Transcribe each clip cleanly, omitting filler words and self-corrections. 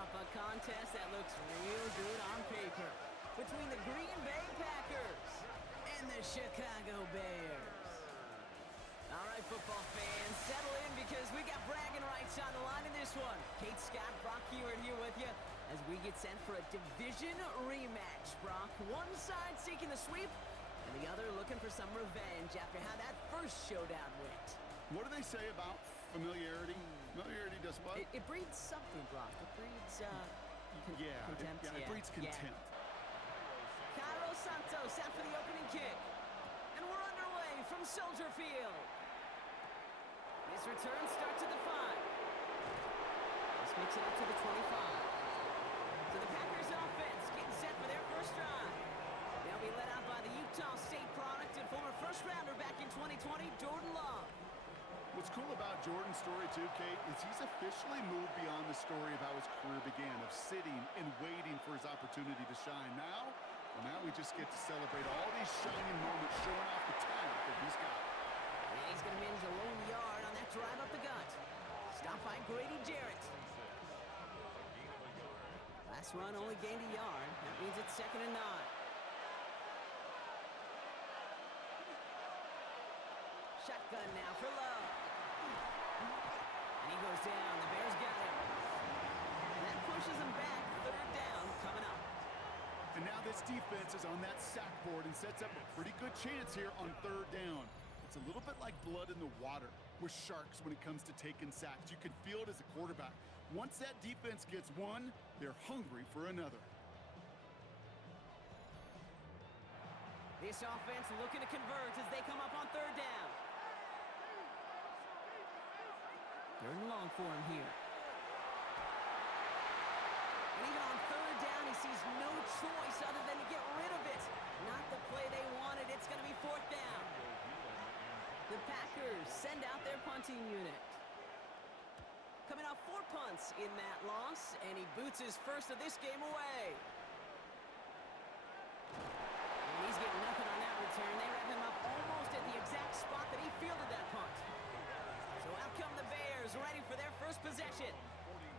up, a contest that looks real good on paper between the Green Bay Packers and the Chicago Bears. All right, football fans, settle in because we got bragging rights on the line in this one. Kate, Scott, Brock Heward here with you as we get sent for a division rematch. Brock, one side seeking the sweep and the other looking for some revenge after how that first showdown went. What do they say about familiarity? Familiarity does what? It breeds something, Brock. It breeds, contempt. It breeds contempt. Cairo Santos out for the opening kick. And we're underway from Soldier Field. This return starts at the 5. This makes it up to the 25. So the Packers offense getting set for their first drive. They'll be led out by the Utah State product and former first-rounder back in 2020, Jordan Love. What's cool about Jordan's story, too, Kate, is he's officially moved beyond the story of how his career began, of sitting and waiting for his opportunity to shine. Now we just get to celebrate all these shining moments, showing off the talent that he's got. And he's going to manage a lone yard on that drive up the gut. Stopped by Grady Jarrett. Last run only gained a yard. That means it's 2nd and 9. Shotgun now for Love. And he goes down. The Bears got him. And that pushes him back. 3rd down coming up. And now this defense is on that sack board and sets up a pretty good chance here on 3rd down. It's a little bit like blood in the water with sharks when it comes to taking sacks. You can feel it as a quarterback. Once that defense gets one, they're hungry for another. This offense looking to convert as they come up on 3rd down. 3rd and long for him here. And even on 3rd down, he sees no choice other than to get rid of it. Not the play they wanted. It's going to be 4th down. The Packers send out their punting unit. Coming off 4 punts in that loss, and he boots his first of this game away. And he's getting nothing on that return. They wrap him up almost at the exact spot that he fielded that punt. So out come the Bears, ready for their first possession.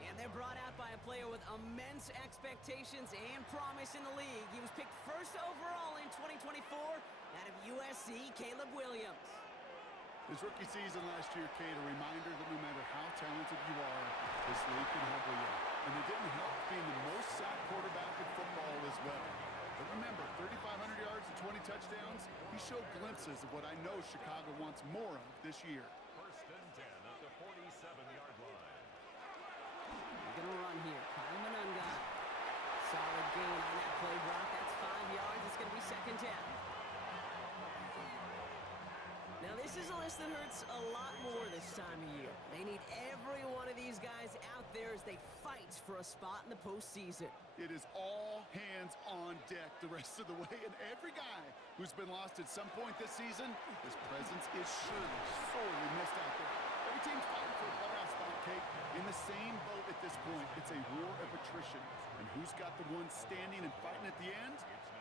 And they're brought out by a player with immense expectations and promise in the league. He was picked 1st overall in 2024 out of USC, Caleb Williams. His rookie season last year, Kate, a reminder that no matter how talented you are, this league can humble you. And it didn't help being the most sacked quarterback in football as well. But remember, 3,500 yards and 20 touchdowns, he showed glimpses of what I know Chicago wants more of this year. 1st and 10 at the 47-yard line. They're going to run here. Kyle Manunga. Solid gain on that play, Brock. That's 5 yards. It's going to be 2nd down. Now, this is a list that hurts a lot more this time of year. They need every one of these guys out there as they fight for a spot in the postseason. It is all hands on deck the rest of the way, and every guy who's been lost at some point this season, his presence is surely sorely missed out there. Every team's fighting for a playoff spot, Kate. In the same boat at this point, it's a war of attrition. And who's got the ones standing and fighting at the end?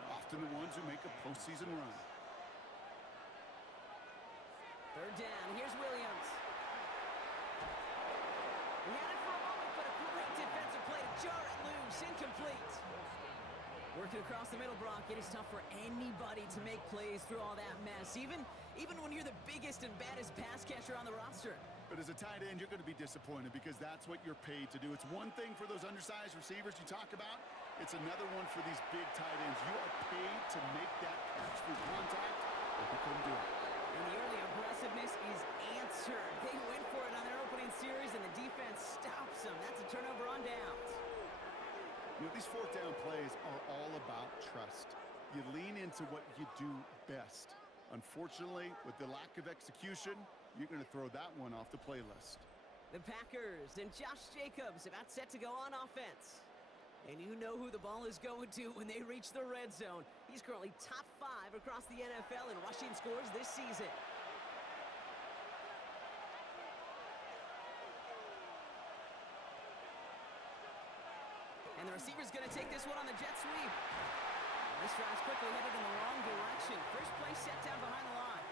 Often the ones who make a postseason run. 3rd down. Here's Williams. He had it for a moment, but a great defensive play to jar it loose. Incomplete. Working across the middle, Brock, it is tough for anybody to make plays through all that mess, even when you're the biggest and baddest pass catcher on the roster. But as a tight end, you're going to be disappointed because that's what you're paid to do. It's one thing for those undersized receivers you talk about. It's another one for these big tight ends. You are paid to make that catch through contact, but you couldn't do it. And the early aggressiveness is answered. They went for it on their opening series, and the defense stops them. That's a turnover on downs. You know, these 4th down plays are all about trust. You lean into what you do best. Unfortunately, with the lack of execution, you're going to throw that one off the playlist. The Packers and Josh Jacobs about set to go on offense. And you know who the ball is going to when they reach the red zone. He's currently top 5 across the NFL in rushing scores this season. And the receiver's going to take this one on the jet sweep. This drive's quickly headed in the wrong direction. First play set down behind the line.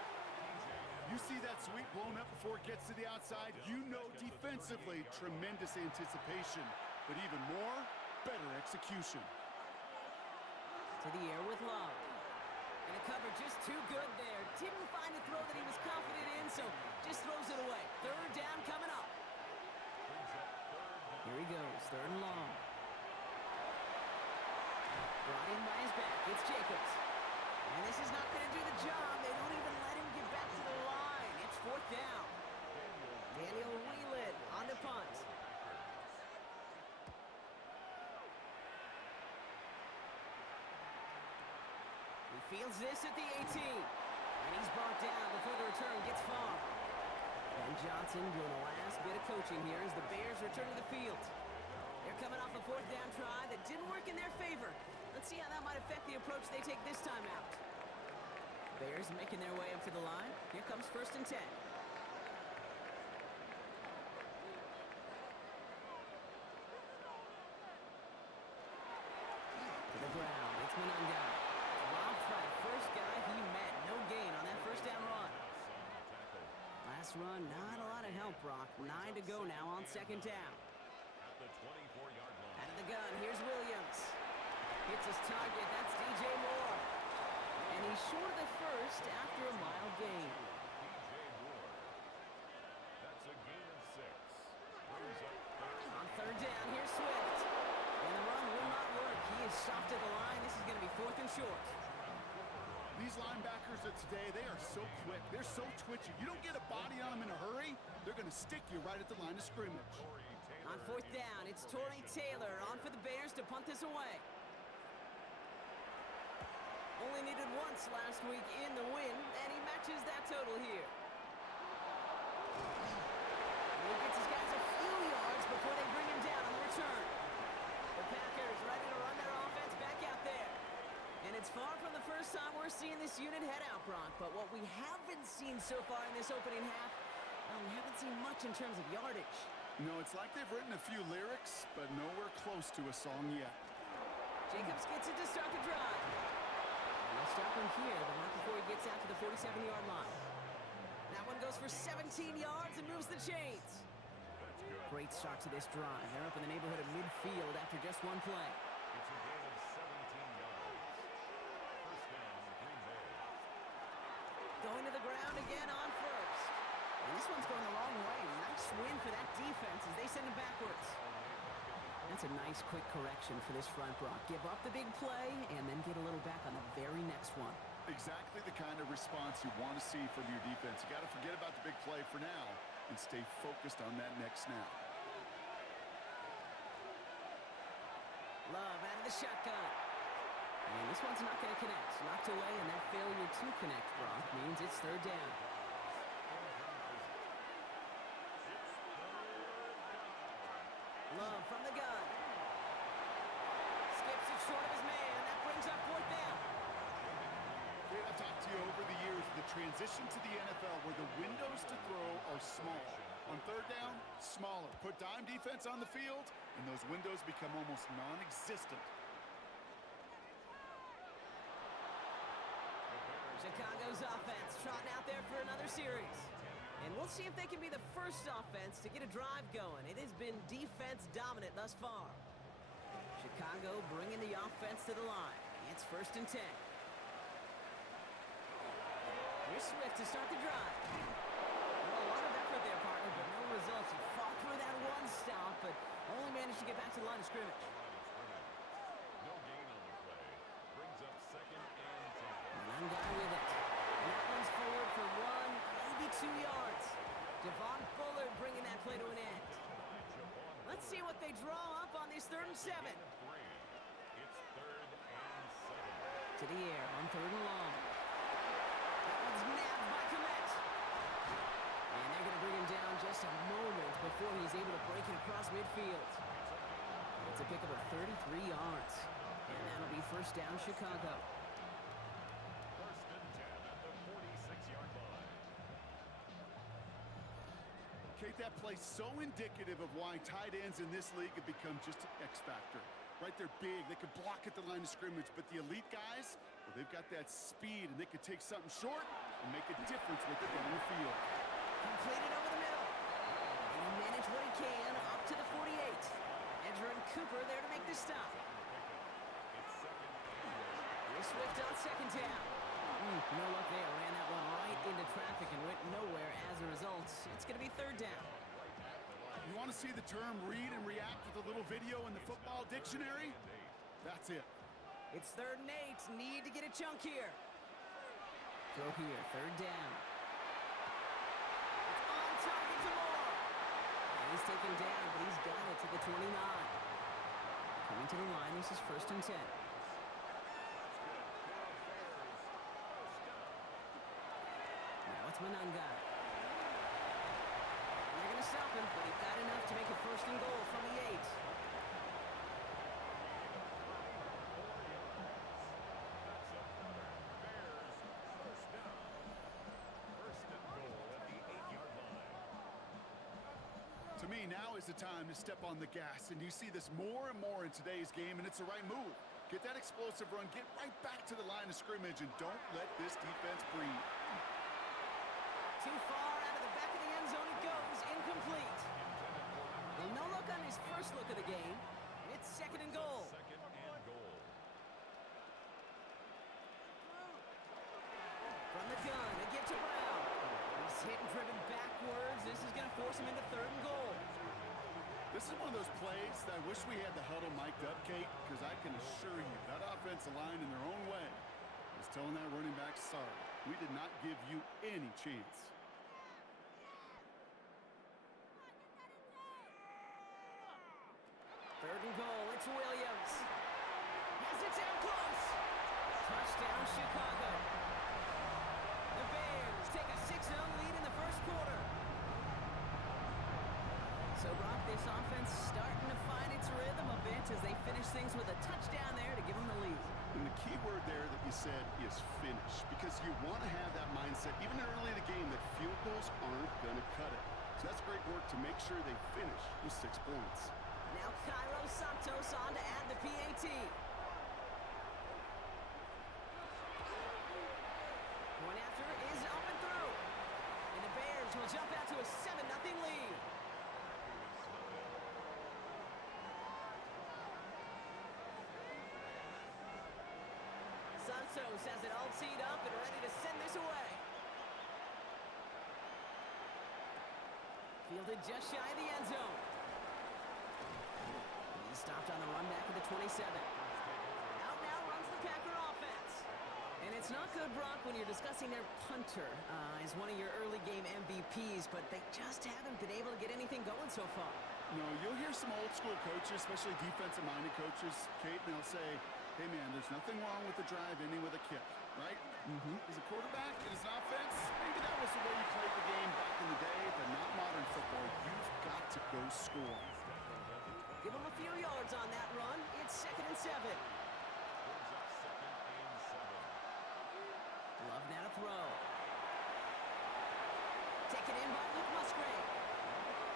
You see that sweep blown up before it gets to the outside, you know defensively, tremendous anticipation. but even more, better execution. To the air with Love. And the cover just too good there. Didn't find a throw that he was confident in, so just throws it away. Third down coming up. Here he goes, third and long. Brought in by his back. It's Jacobs. And this is not going to do the job. They don't even let him get back to the line. It's fourth down. Daniel Whelan on the punt. He fields this at the 18. And he's brought down before the return gets far. Ben Johnson doing the last bit of coaching here as the Bears return to the field. They're coming off a fourth down try that didn't work in their favor. Let's see how that might affect the approach they take this time out. Bears making their way up to the line. Here comes first and 10. To the ground. It's Monunga. Robbed by the first guy he met. No gain on that first down run. Last run, not a lot of help, Brock. 9 to go now on second down. At the 24-yard line. Out of the gun, here's Williams. Hits his target, that's DJ Moore. And he's short of the first after a mild gain. DJ Moore. That's a gain of 6. Brings up third. On third down, here's Swift. And the run will not work. He is stopped at the line. This is going to be fourth and short. These linebackers of today, they are so quick. They're so twitchy. You don't get a body on them in a hurry, they're going to stick you right at the line of scrimmage. On fourth down, it's Torrey Taylor on for the Bears to punt this away. Only needed once last week in the win, and he matches that total here. And he gets his guys a few yards before they bring him down on the return. The Packers ready to run their offense back out there. And it's far from the first time we're seeing this unit head out, Brock, but what we haven't seen so far in this opening half, well, we haven't seen much in terms of yardage. No, it's like they've written a few lyrics, but nowhere close to a song yet. Jacobs gets it to start the drive. And they'll stop him here, but not before he gets out to the 47-yard line. That one goes for 17 yards and moves the chains. Great start to this drive. They're up in the neighborhood of midfield after just one play. It's a gain of 17 yards. First down, Green Bay. Going to the ground again on first. And this one's going the wrong way. Nice win for that defense as they send it backwards. That's a nice quick correction for this front, Brock. Give up the big play and then get a little back on the very next one. Exactly the kind of response you want to see from your defense. You got to forget about the big play for now and stay focused on that next snap. Love out of the shotgun. And this one's not going to connect. Knocked away, and that failure to connect, Brock, means it's third down. Love from the gun. Skips it short of his man. That brings up fourth down. Kate, I've talked to you over the years, the transition to the NFL where the windows to throw are small. On third down, smaller. Put dime defense on the field, and those windows become almost non-existent. Chicago's offense trotting out there for another series. And we'll see if they can be the first offense to get a drive going. It has been defense dominant thus far. Chicago bringing the offense to the line. It's first and 10. Here's Swift to start the drive. Well, a lot of effort there, partner, but no results. He fought through that one stop, but only managed to get back to the line of scrimmage. No gain on the play. Brings up second and 10. One guy with it. And that one's forward for 1, maybe 2 yards. Javon Bullard bringing that play to an end. Let's see what they draw up on this third and 7. It's third and 7. To the air on third and long. That one's nabbed by Komet. And they're going to bring him down just a moment before he's able to break it across midfield. It's a pickup of 33 yards. And that'll be first down, Chicago. First and 10 at the 46-yard line. Kate, that play's so indicative of why tight ends in this league have become just an X factor. Right, they're big, they can block at the line of scrimmage, but the elite guys, well, they've got that speed, and they can take something short and make a difference with it down the field. Completed over the middle. And he managed what he can up to the 48. And Edgerrin Cooper there to make the stop. Here's Swift on second down. No luck there. Ran that one right into traffic and went nowhere as a result. It's going to be third down. You want to see the term read and react with a little video in the football dictionary? That's it. It's 3rd and 8. Need to get a chunk here. Throw here. 3rd down. It's on target to Moore. And he's taken down, but he's got it to the 29. Coming to the line. This is 1st and 10. Now it's Monangai. They're going to stop him, but he got enough to make a 1st and goal from the 8. To me, now is the time to step on the gas, and you see this more and more in today's game, and it's the right move. Get that explosive run, get right back to the line of scrimmage, and don't let this defense breathe. Too far out of the back of the end zone it goes, incomplete. Well, no look on his first look of the game. It's 2nd and goal. From the gun, a give to Brown. He's hit and driven backwards. This is going to force him into 3rd and goal. This is one of those plays that I wish we had the huddle mic'd up, Kate, because I can assure you that offensive line in their own way is telling that running back, sorry, we did not give you any chance. Third and goal, it's Williams. Has it down close. Touchdown, Chicago. The Bears take a 6-0 lead in the first quarter. So, Brock, this offense starting to find its rhythm a bit as they finish things with a touchdown there to give them the lead. And the key word there that you said is finish, because you want to have that mindset, even early in the game, that field goals aren't going to cut it. So that's great work to make sure they finish with 6 points. Now Cairo Santos on to add the PAT. Point after is up and through. And the Bears will jump out to a 7-0 lead. Santos has it all teed up and ready to send this away. Fielded just shy of the end zone. He's stopped on the run back of the 27. Out now runs the Packer offense. And it's not good, Brock, when you're discussing their punter as one of your early game MVPs, but they just haven't been able to get anything going so far. No, you'll hear some old school coaches, especially defensive-minded coaches, Kate, and they'll say, hey, man, there's nothing wrong with the drive ending with a kick, right? As a quarterback in his offense, maybe that was the way you played the game back in the day, but not modern football. You've got to go score. Give him a few yards on that run. It's 2nd and 7. Love now to throw. Taken in by Luke Musgrave.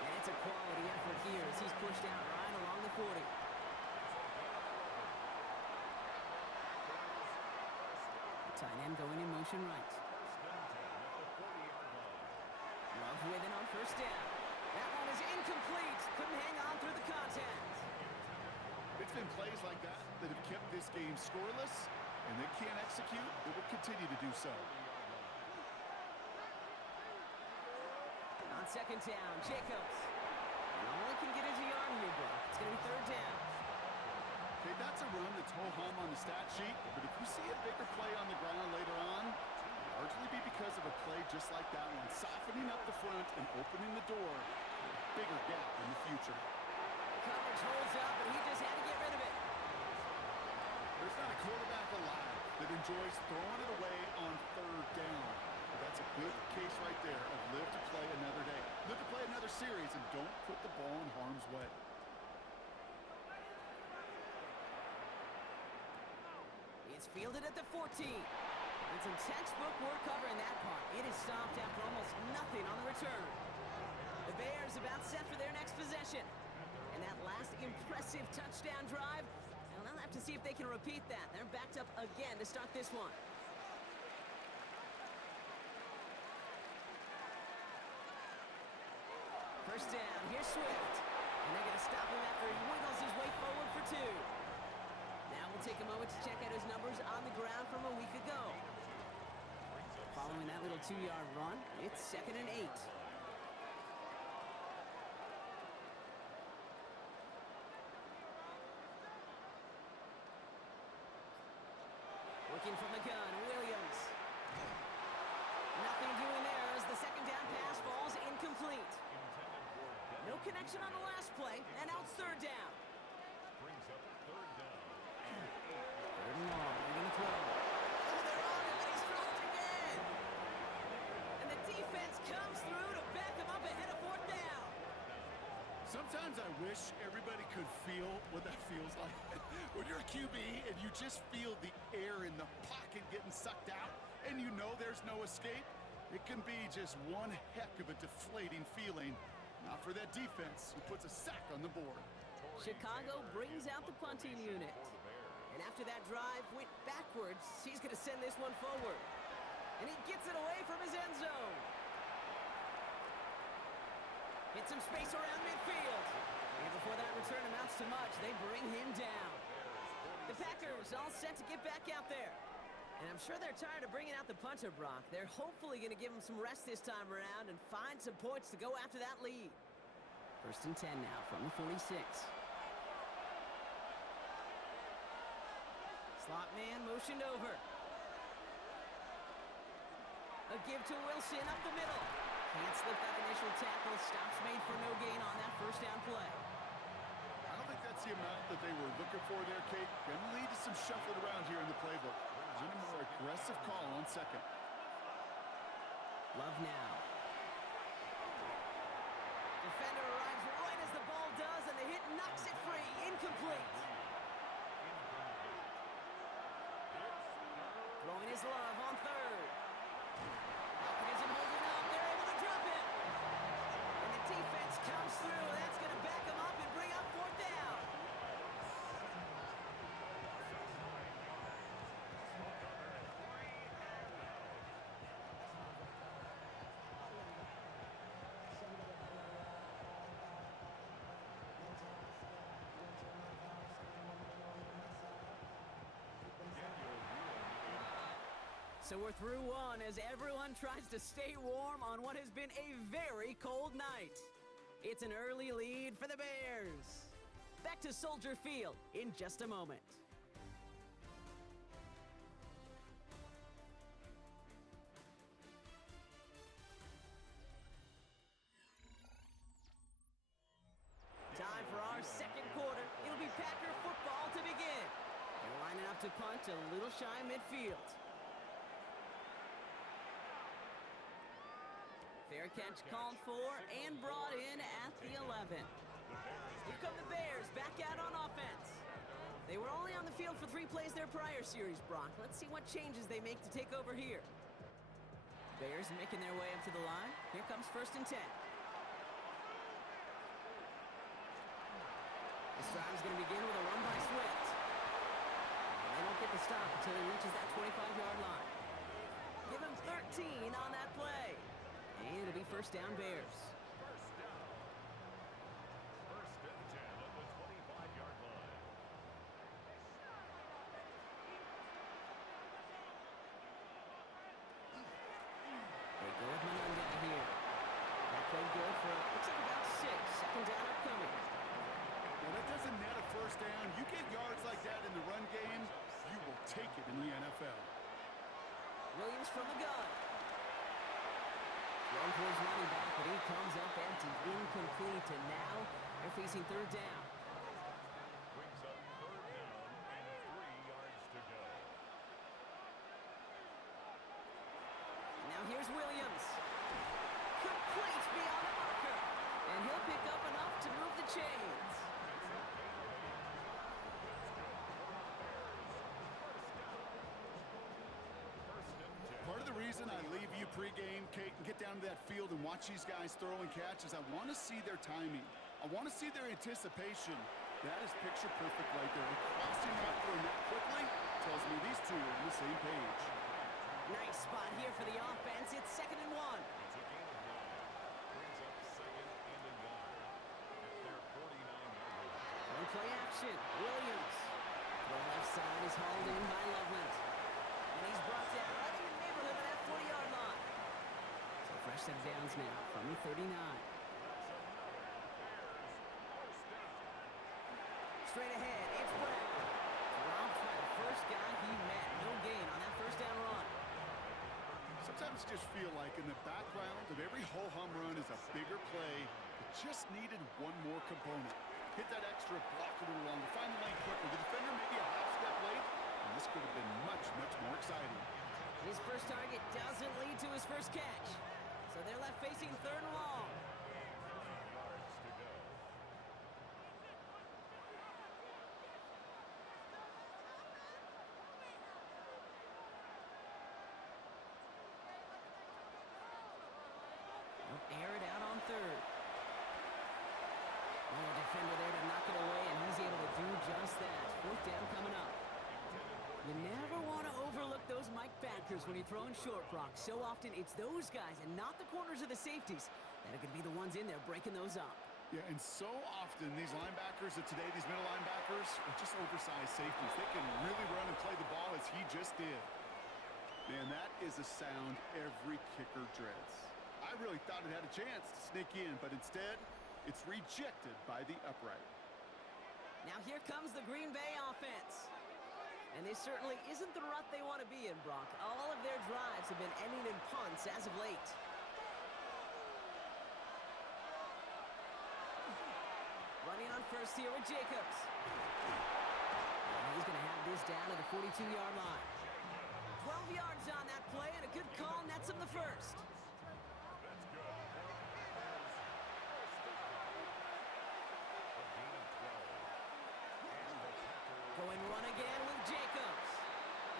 And it's a quality effort here as he's pushed out right along the 40. Tight end going in motion right. Love with it on 1st down. That one is incomplete. Couldn't hang on through the contact. It's been plays like that that have kept this game scoreless, and they can't execute. They will continue to do so. On 2nd down, Jacobs. And all he can get is a yard here, Brock. It's going to be 3rd down. Okay, that's a run that's ho-hum on the stat sheet, but if you see a bigger play on the ground later on, it'll largely be because of a play just like that one, softening up the front and opening the door for a bigger gap in the future. Coverage holds up, and he just had to get rid of it. There's not a quarterback alive that enjoys throwing it away on 3rd down. But that's a good case right there of live to play another day. Live to play another series, and don't put the ball in harm's way. It's fielded at the 14. And some textbook work covering that part. It is stopped after almost nothing on the return. The Bears about set for their next possession. And that last impressive touchdown drive, well, they'll have to see if they can repeat that. They're backed up again to start this one. First down, here's Swift. And they're going to stop him after he wiggles his way forward for 2. Now we'll take a moment to check out his numbers on the ground from a week ago. Following that little 2-yard run, it's 2nd and 8. Working from the gun, Williams. Nothing doing there as the second down pass falls incomplete. No connection on the last play, and now it's 3rd down. Brings up 3rd down. 3rd and long, they're going to throw. Oh, they're on him, and he's dropped again. And the defense comes through to back him up ahead of 4th down. Sometimes I wish everybody could feel what that feels like. When you're a QB and you just feel the air in the pocket getting sucked out and you know there's no escape, it can be just one heck of a deflating feeling. Not for that defense who puts a sack on the board. Chicago brings out the punting unit. And after that drive went backwards, he's going to send this one forward. And he gets it away from his end zone. Hit some space around midfield. And before that return amounts to much, they bring him down. The Packers all set to get back out there. And I'm sure they're tired of bringing out the punter, Brock. They're hopefully going to give him some rest this time around and find some points to go after that lead. 1st and 10 now from the 46. Slot man motioned over. A give to Wilson up the middle. Can't slip that initial tackle. Stops made for no gain on that 1st down play. I don't think that's the amount that they were looking for there, Kate. Going to lead to some shuffling around here in the playbook. A more aggressive call on 2nd. Love now. Defender arrives right as the ball does, and the hit knocks it free. Incomplete. Throwing his love on 3rd. Pocket isn't holding up. They're able to drop it. And the defense comes through. That's going to back him up and bring up 4th down. So we're through one as everyone tries to stay warm on what has been a very cold night. It's an early lead for the Bears. Back to Soldier Field in just a moment. Time for our 2nd quarter. It'll be Packer football to begin. They're lining up to punt a little shy midfield. Fair catch called for and brought in at the 11. Here come the Bears back out on offense. They were only on the field for 3 plays their prior series, Brock. Let's see what changes they make to take over here. Bears making their way up to the line. Here comes 1st and 10. This drive is going to begin with a run by Swift. They don't get the stop until he reaches that 25-yard line. Give him 13 on that play. And it'll be 1st down Bears. 1st down. 1st and 10 at the 25-yard line. They go with Mononga here. That play good for, looks like about 6. 2nd down upcoming. Well, that doesn't net a 1st down. You get yards like that in the run game, you will take it in the NFL. Williams from the gun. Thrown for his running back, but he comes up empty, incomplete, and now they're facing 3rd down. Brings up 3rd down and 3 yards to go. Now here's Williams. Complete beyond the marker. And he'll pick up enough to move the chains. Part of the reason I leave you pregame, Kate, and get down to that field and watch these guys throw and catch is I want to see their timing. I want to see their anticipation. That is picture perfect right there. Crossing out for that quickly tells me these two are on the same page. Nice spot here for the offense. It's 2nd and 1. It's a gain of 1. Brings up 2nd and 1 at their 48. play action. Williams. The left side is hauled in by Loveland. And he's brought down right in the neighborhood of that 40-yard line. So fresh set of downs now from the 39. Straight ahead, it's Brown. Dropped by the first guy he met. No gain on that first down run. Sometimes you just feel like in the background of every ho-hum run is a bigger play. It just needed one more component. Hit that extra block a little longer. Find the lane quicker. The defender maybe a half step late. And this could have been much, much more exciting. His first target doesn't lead to his first catch. So they're left facing third and long. Air it out on third. Oh, a defender there to knock it away, and he's able to do just that. Fourth down coming up. You never want to overlook those Mike backers when you're throwing short, Brock. So often it's those guys and not the corners or the safeties that are going to be the ones in there breaking those up. Yeah, and so often these linebackers of today, these middle linebackers, are just oversized safeties. They can really run and play the ball as he just did. Man, that is a sound every kicker dreads. I really thought it had a chance to sneak in, but instead, it's rejected by the upright. Now here comes the Green Bay offense. And this certainly isn't the rut they want to be in, Brock. All of their drives have been ending in punts as of late. Running on first here with Jacobs. And he's going to have this down to the 42-yard line. 12 yards on that play, and a good call nets him the first. Going run again with Jacobs.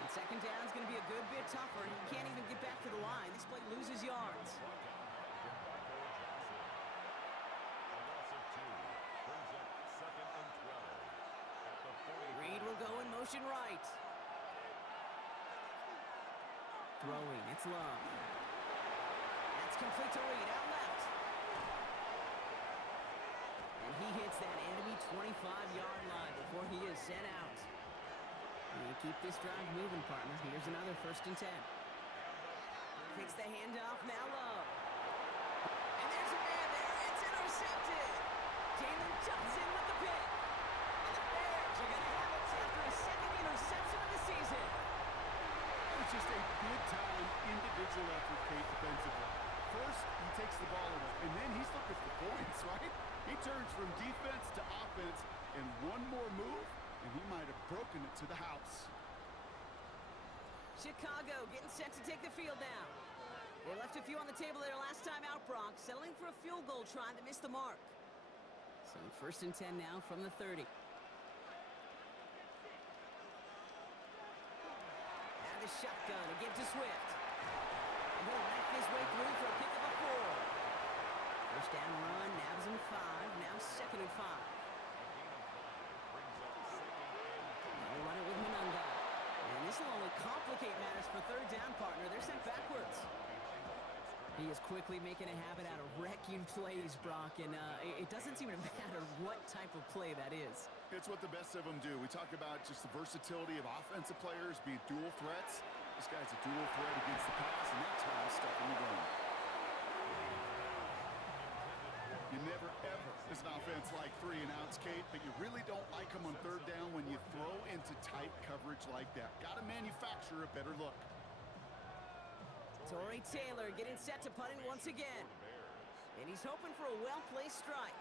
And second down is going to be a good bit tougher. He can't even get back to the line. This play loses yards. Reed will go in motion right. Throwing, it's Love. That's complete to Reed, out left. And he hits that enemy 25-yard line before he is sent out. And you keep this drive moving, partner. Here's another 1st and 10. Takes the handoff, now Love. And there's a man there, it's intercepted. Jalen Johnson with the pick. And the Bears are going to have it after his second interception of the season. It's just a big-time individual effort, Kate, defensively. First, he takes the ball away, and then he's looking for points, right? He turns from defense to offense, and one more move, and he might have broken it to the house. Chicago getting set to take the field now. They left a few on the table there last time out, Brock, settling for a field goal try that missed the mark. So 1st and 10 now from the 30. And the shotgun to give to Swift. And he'll knife his way through for a pick of a 4. First down run, nabs him 5, now 2nd and 5. They'll run it with Monunga. And this will only complicate matters for third down, partner. They're sent backwards. He is quickly making a habit out of wrecking plays, Brock, and it doesn't seem to matter what type of play that is. It's what the best of them do. We talk about just the versatility of offensive players being dual threats. This guy's a dual threat against the pass, and that's how he's stuff in the run. You never, ever, as an offense, like 3 and outs, Kate, but you really don't like them on third down when you throw into tight coverage like that. Got to manufacture a better look. Torrey Taylor getting set to punt it once again. And he's hoping for a well-placed strike.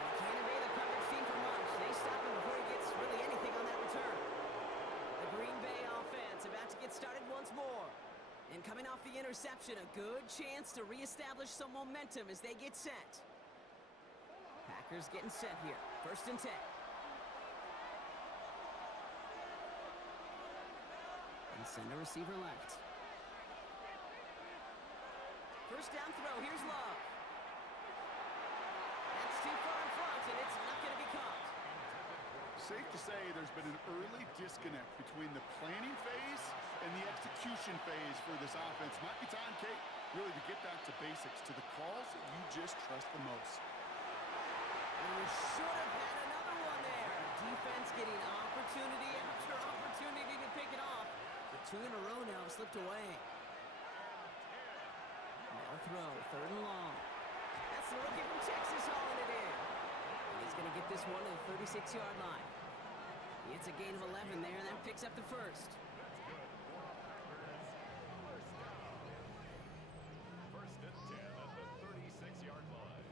And he can't evade the coverage team for much. They stop him before he gets really anything on that return. The Green Bay offense about to get started once more. And coming off the interception, a good chance to reestablish some momentum as they get set. Packers getting set here. 1st and 10. Send a receiver left. First down throw, here's Love. That's too far in front, and it's not going to be caught. Safe to say there's been an early disconnect between the planning phase and the execution phase for this offense. Might be time, Kate, really to get back to basics, to the calls that you just trust the most. We should have had another one there. Defense getting opportunity after opportunity to pick it off. But 2 in a row now have slipped away. Now throw, 3rd and long. That's the rookie from Texas hauling it in. And he's going to get this one to the 36-yard line. It's a gain of 11 there, and that picks up the first. First and 10 at the 36-yard line.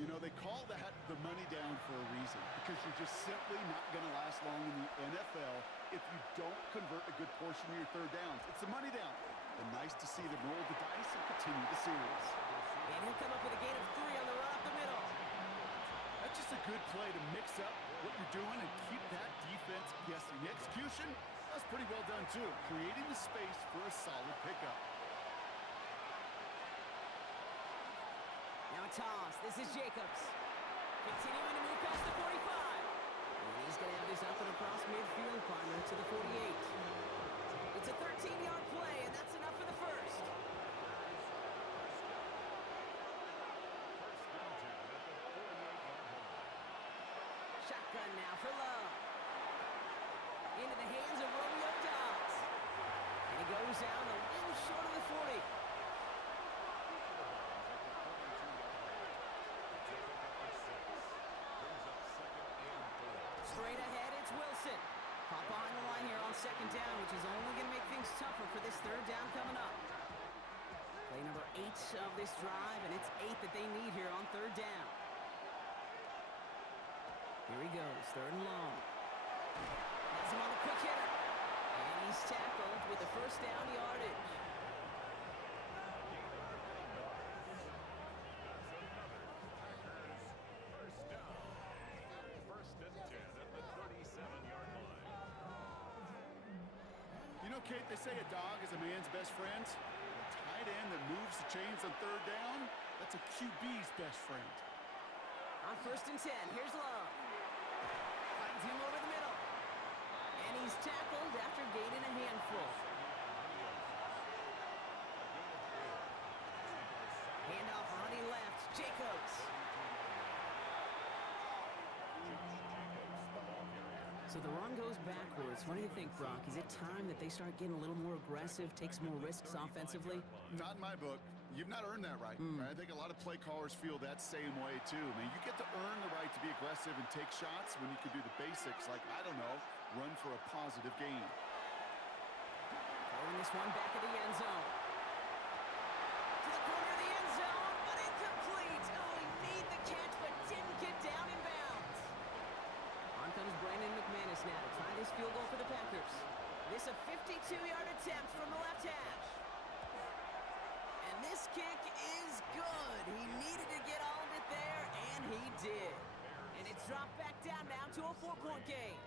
You know, they call that the money down for a reason, because you're just simply not going to last long in the NFL if you don't convert a good portion of your 3rd downs. It's the money down. And nice to see them roll the dice and continue the series. And he'll come up with a gain of 3 on the run up the middle. That's just a good play to mix up what you're doing and keep that defense guessing. The execution, that's pretty well done too, creating the space for a solid pickup. Now a toss. This is Jacobs. Continuing to move past the 45. And he's going to have this up and across midfield, climber to the 48. It's a 13-yard play, and that's enough for the first. Shotgun now for Love. Into the hands of Romeo Dobbs. And he goes down a little short of the 40. Straight ahead, it's Wilson. Hop behind the line here on 2nd down, which is only going to make things tougher for this 3rd down coming up. Play number 8 of this drive, and it's 8 that they need here on 3rd down. Here he goes, 3rd and long. Has him on the quick hitter. And he's tackled with the 1st down yardage. Kate, they say a dog is a man's best friend. A tight end that moves the chains on 3rd down, that's a QB's best friend. On 1st and 10, here's Love. Finds him over the middle. And he's tackled after gaining a handful. Handoff running left, Jacobs. So the run goes backwards. What do you think, Brock? Is it time that they start getting a little more aggressive, take some more risks offensively? Not in my book. You've not earned that right. I think a lot of play callers feel that same way, too. I mean, you get to earn the right to be aggressive and take shots when you can do the basics, like, I don't know, run for a positive gain. Throwing this one back of the end zone. To the corner of the end zone, but incomplete. Oh, he made the catch, but didn't get down in bounds. On comes Brandon McManus now to try this field goal for the Packers. This a 52-yard attempt from the left hash. And this kick is good. He needed to get all of it there, and he did. And it's dropped back down now to a 4-point game.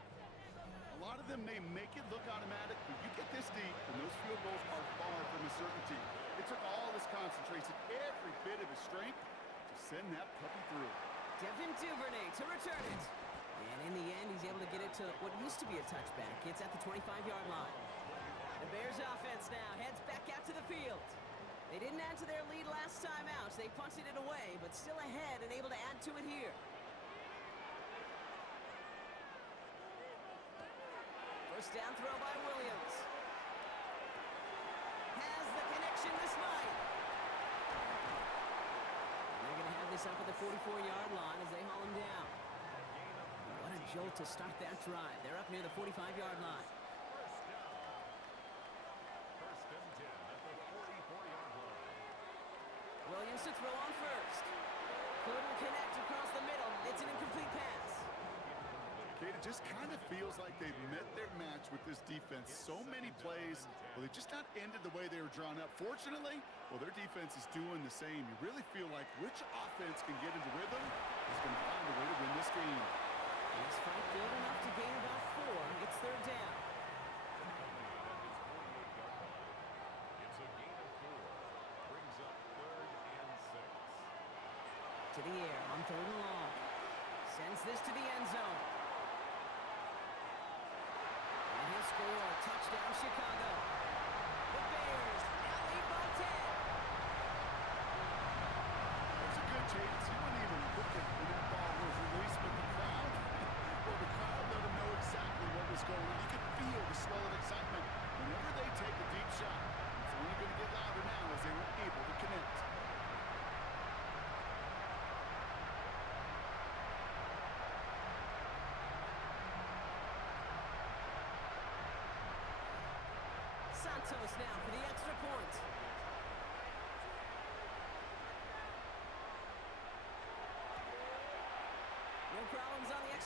A lot of them may make it look automatic, but you get this deep, and those field goals are far from a certainty. It took all this concentration, every bit of his strength, to send that puppy through. Devin Duvernay to return it. And in the end, he's able to get it to what used to be a touchback. It's at the 25-yard line. The Bears offense now heads back out to the field. They didn't add to their lead last time out. They punted it away, but still ahead and able to add to it here. First down throw by Williams. Has the connection to Smythe. And they're going to have this up at the 44-yard line as they haul him down. What a jolt to start that drive. They're up near the 45-yard line. First and 10 at the 44-yard line. Williams to throw on first. Couldn't connect across the middle. It's an incomplete pass. Kate, it just kind of feels like they've met their match with this defense. So many plays, well, they just not ended the way they were drawn up. Fortunately, well, their defense is doing the same. You really feel like which offense can get into rhythm is going to find a way to win this game. This fight good enough to gain about 4. It's 3rd down. It's a gain of 4. Brings up 3rd and 6. To the air on 3rd and long. Sends this to the end zone. And he'll score. Touchdown, Chicago. The Bears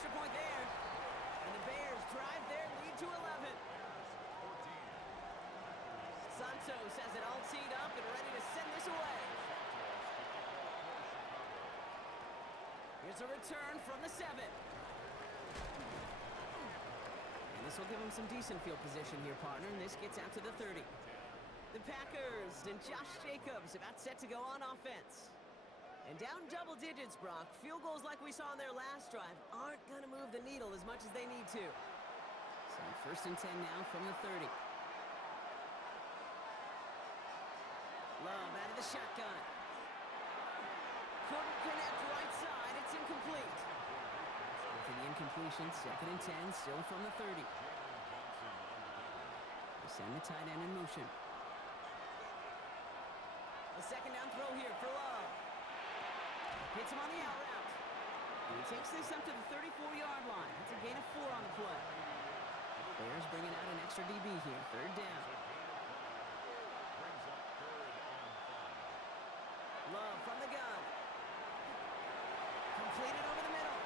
extra point there. And the Bears drive their lead to 11. Santos has it all teed up and ready to send this away. Here's a return from the 7. And this will give him some decent field position here, partner, and this gets out to the 30. The Packers and Josh Jacobs about set to go on offense. And down double digits, Brock. Field goals like we saw on their last drive aren't going to move the needle as much as they need to. So first and 10 now from the 30. Love out of the shotgun. Couldn't connect right side. It's incomplete. After the incompletion, second and 10, still from the 30. They send the tight end in motion. A second down throw here for Love. Hits him on the out route. And he takes this up to the 34-yard line. That's a gain of 4 on the play. Bears bringing out an extra DB here. Third down. Love from the gun. Completed over the middle.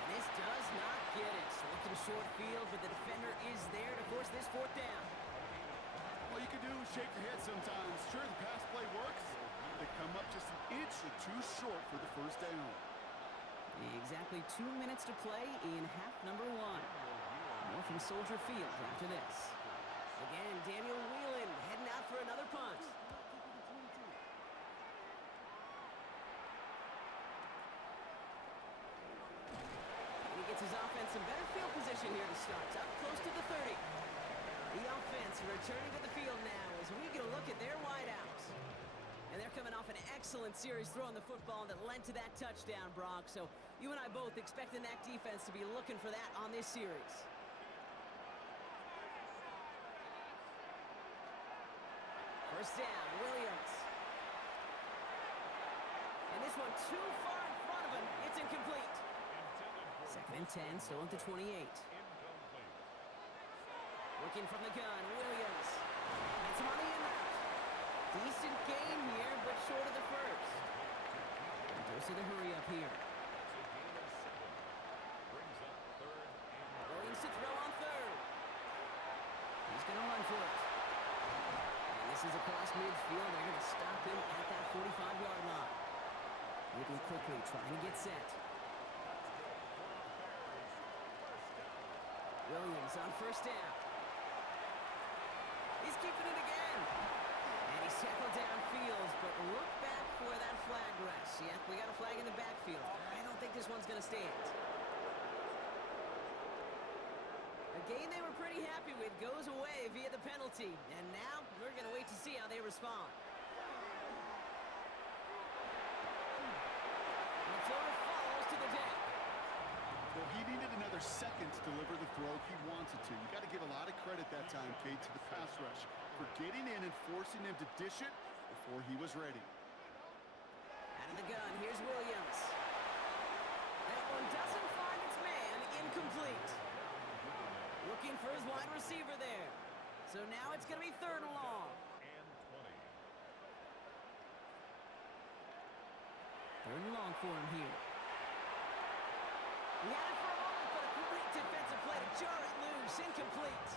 And this does not get it. Looking short field, but the defender is there to force this fourth down. All you can do is shake your head sometimes. Sure, the pass play works. They come up just an inch or two short for the first down. Exactly 2 minutes to play in half number 1. More from Soldier Field after this. Again, Daniel Whelan heading out for another punt. And he gets his offense in better field position here to start. Up close to the 30. The offense returning to the field now as we get a look at their wideouts. And they're coming off an excellent series throwing the football that led to that touchdown, Brock. So you and I both expecting that defense to be looking for that on this series. First down, Williams. And this one too far in front of him. It's incomplete. Second and 10, still at the 28. Looking from the gun, Williams. Hits him on the in route. Decent gain here, but short of the first. And goes to the hurry up here. Williams to throw on third. He's going to run for it. And this is across midfield. They're going to stop him at that 45-yard line. Moving quickly, trying to get set. Williams on first down. He's keeping it again. And he's tackled downfield, but look back where that flag rests. Yeah, we got a flag in the backfield. I don't think this one's going to stand. A game they were pretty happy with goes away via the penalty. And now we're going to wait to see how they respond. And the thrower falls to the deck. Well, he needed another second to deliver the throw he wanted to. You got to give a lot of credit that time, Kate, to the pass rush for getting in and forcing him to dish it before he was ready. Out of the gun, here's Williams. That one doesn't find its man. Incomplete. Looking for his wide receiver there. So now it's going to be third and long. Third and long for him here. He had it for a moment, but a great defensive play to jar it loose. Incomplete.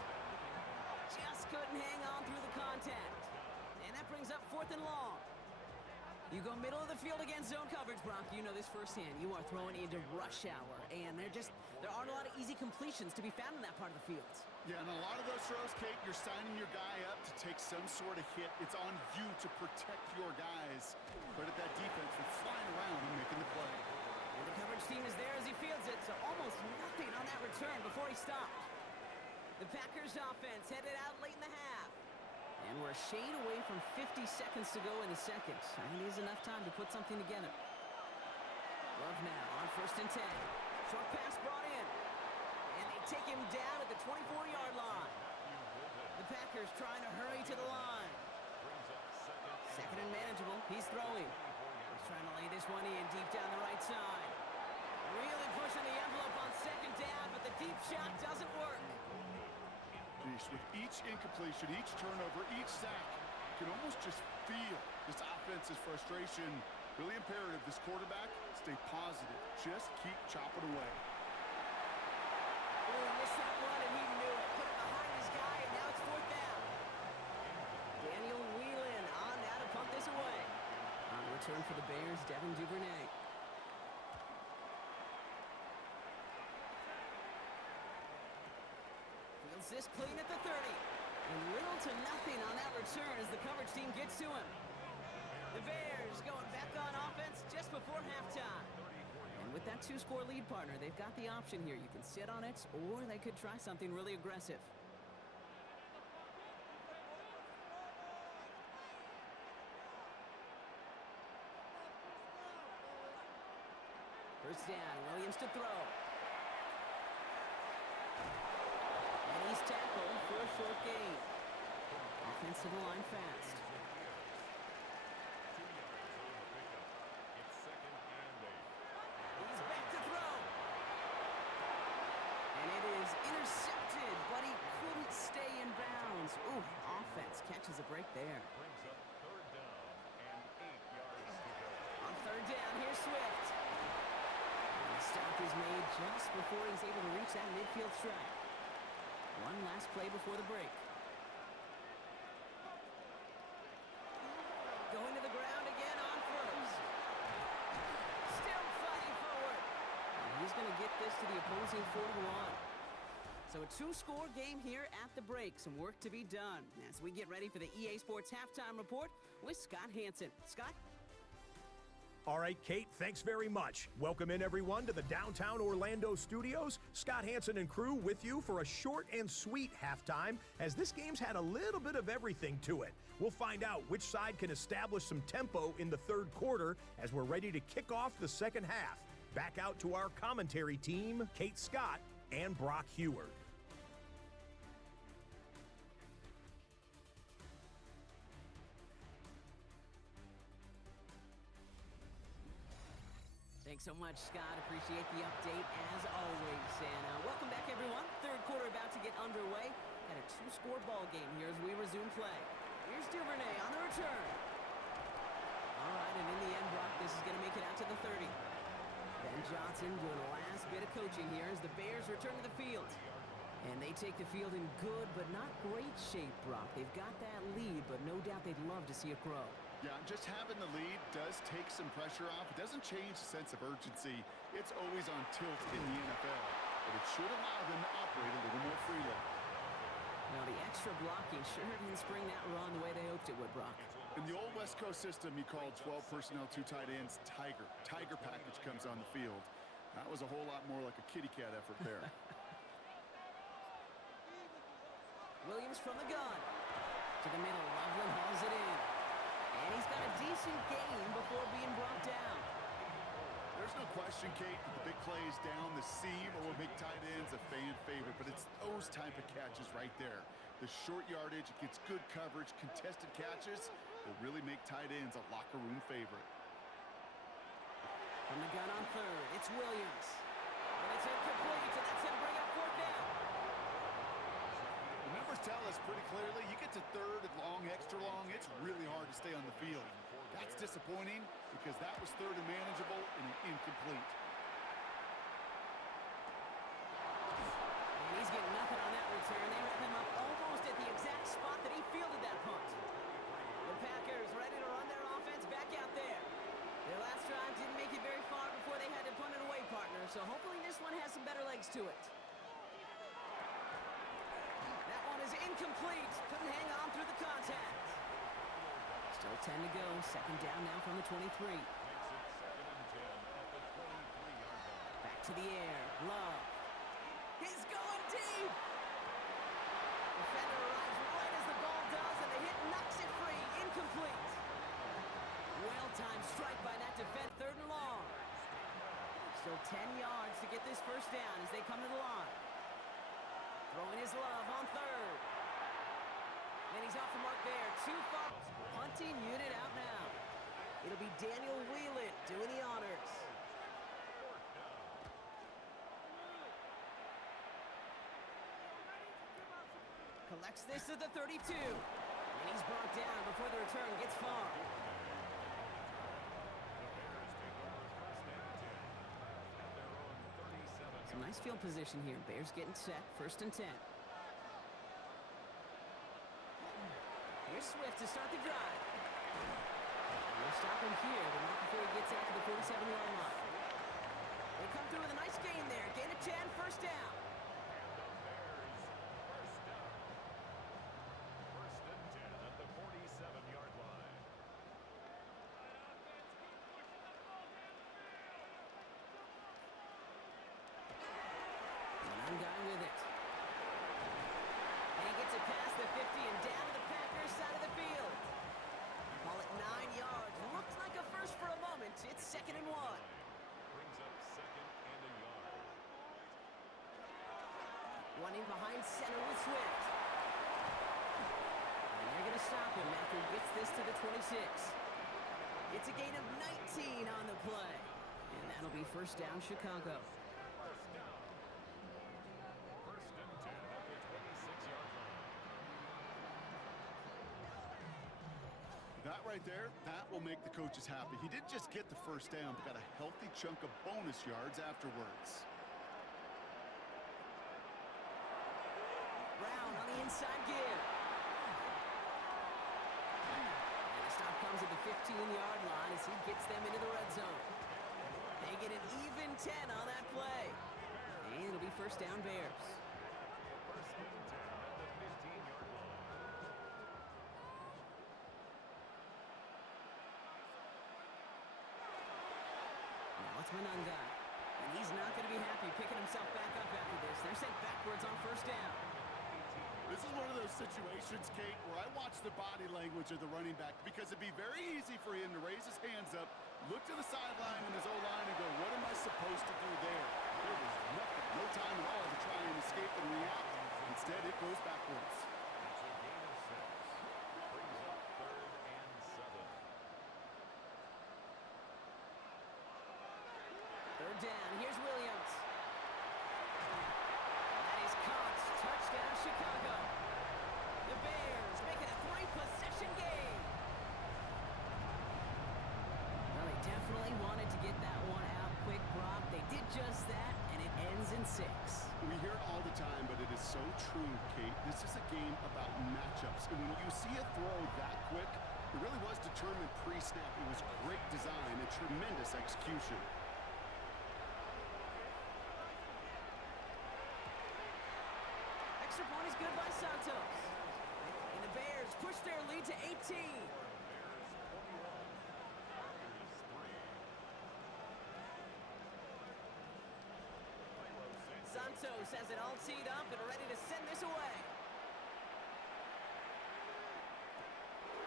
Just couldn't hang on through the contact. And that brings up fourth and long. You go middle of the field against zone coverage, Brock. You know this firsthand. You are throwing into rush hour. And there aren't a lot of easy completions to be found in that part of the field. Yeah, and a lot of those throws, Kate, you're signing your guy up to take some sort of hit. It's on you to protect your guys. Credit that defense for flying around and making the play. And the coverage team is there as he fields it, so almost nothing on that return before he stopped. The Packers offense headed out late in the half. And we're a shade away from 50 seconds to go in the second. I think there's enough time to put something together. Love now on first and 10. Short pass brought in. And they take him down at the 24-yard line. The Packers trying to hurry to the line. Second and manageable. He's throwing. He's trying to lay this one in deep down the right side. Really pushing the envelope on second down, but the deep shot doesn't work. With each incompletion, each turnover, each sack, you can almost just feel this offense's frustration. Really imperative this quarterback stay positive. Just keep chopping away. Ooh, he missed that one, and he knew it. Put it behind his guy, and now it's fourth down. Daniel Whelan on now to punt this away. On the return for the Bears, Devin Duvernay. Fields this clean at the 30. And little to nothing on that return as the coverage team gets to him. The Bears going back on offense just before halftime. And with that two-score lead, partner, they've got the option here. You can sit on it, or they could try something really aggressive. First down, Williams to throw. And he's tackled for a short gain. Offensive line fast. 2 yards on the pickup. It's 2nd and 8. He's back to throw. And it is intercepted, but he couldn't stay in bounds. Ooh, offense catches a break there. Brings up 3rd down and 8 yards to go. On 3rd down, here's Swift. And the stop is made just before he's able to reach that midfield strike. One last play before the break. Going to the ground again on first. Still fighting forward. And he's going to get this to the opposing 41. So a two-score game here at the break. Some work to be done as we get ready for the EA Sports Halftime Report with Scott Hanson. Scott? All right, Kate, thanks very much. Welcome in, everyone, to the downtown Orlando studios. Scott Hanson and crew with you for a short and sweet halftime, as this game's had a little bit of everything to it. We'll find out which side can establish some tempo in the 3rd quarter as we're ready to kick off the 2nd half. Back out to our commentary team, Kate Scott and Brock Heward. Thanks so much, Scott. Appreciate the update as always. And welcome back, everyone. 3rd quarter about to get underway. Got a two-score ball game here as we resume play. Here's Duvernay on the return. All right, and in the end, Brock, this is going to make it out to the 30. Ben Johnson doing the last bit of coaching here as the Bears return to the field. And they take the field in good but not great shape, Brock. They've got that lead, but no doubt they'd love to see it grow. Yeah, just having the lead does take some pressure off. It doesn't change the sense of urgency. It's always on tilt in the NFL, but it should allow them to operate a little more freely. Now, the extra blocking sure didn't spring that run the way they hoped it would, Brock. In the old West Coast system, you called 12 personnel, 2 tight ends, Tiger. Tiger package comes on the field. That was a whole lot more like a kitty cat effort there. Williams from the gun. To the middle, Loveland hauls it in. And he's got a decent gain before being brought down. There's no question, Kate, that the big plays down the seam or will make tight ends a fan favorite, but it's those type of catches right there. The short yardage, it gets good coverage, contested catches will really make tight ends a locker room favorite. From the gun on 3rd, it's Williams. And it's incomplete, and that's going to bring up 4th down. The numbers tell us pretty clearly, you get to 3rd and long, extra long, it's really hard to stay on the field. That's disappointing because that was 3rd and manageable and an incomplete. And he's getting nothing on that return. They wrap him up almost at the exact spot that he fielded that punt. The Packers ready to run their offense back out there. Their last drive didn't make it very far before they had to punt it away, partner. So hopefully this one has some better legs to it. That one is incomplete. Couldn't hang on through the contact. Still 10 to go. 2nd down now from the 23. Makes it 2nd and 10 at the 23-yard line. Back to the air. Love. He's going deep. Defender arrives right as the ball does, and the hit knocks it free. Incomplete. Well-timed strike by that defense. 3rd and long. Still 10 yards to get this first down as they come to the line. Throwing his Love on 3rd. And he's off the mark there. Too far. Punting unit out now. It'll be Daniel Whelan doing the honors. Collects this at the 32. And he's brought down before the return gets far. Some nice field position here. Bears getting set. 1st and 10. Here's Swift to start the drive. They'll stop him here, but not before he gets out to the 47-yard line. They come through with a nice gain there. Gain of 10, 1st down. First and 10 at the 47-yard line. And I'm going with it. And he gets it past the 50 and down to the Packers side of the field. Ball at 9 yards. Looks like a first for a moment. It's 2nd and 1. Brings up 2nd and a yard. One in behind center with Swift. And they're going to stop him after he gets this to the 26. It's a gain of 19 on the play. And that'll be 1st down, Chicago. First down. 1st and 10 at the 26-yard line. That right there, that will make the coaches happy. He didn't just get the 1st down, but got a healthy chunk of bonus yards afterwards. Brown on the inside gear. And the stop comes at the 15-yard line as he gets them into the red zone. They get an even 10 on that play. And it'll be 1st down Bears. First and 10 at the 15-yard line. Now it's Monangai. And he's not going to be happy picking himself back up after this. They're sent backwards on 1st down. This is one of those situations, Kate, where I watch the body language of the running back because it'd be very easy for him to raise his hands up, look to the sideline and his O-line and go, what am I supposed to do there? There was nothing, no time at all to try and escape and react. Instead, it goes backwards. It's a gain of 6. Brings up 3rd and 7. 3rd down. Here's Williams. That is caught. Touchdown, Chicago. The Bears make it a 3-possession game. Well, they definitely wanted to get that one out quick, Brock. They did just that, and it ends in 6. We hear it all the time, but it is so true, Kate. This is a game about matchups. And when you see a throw that quick, it really was determined pre-snap. It was great design and tremendous execution. Extra point is good by Santos. And the Bears push their lead to 18. Bears 21. Packers 3. Santos has it all teed up and ready to send this away.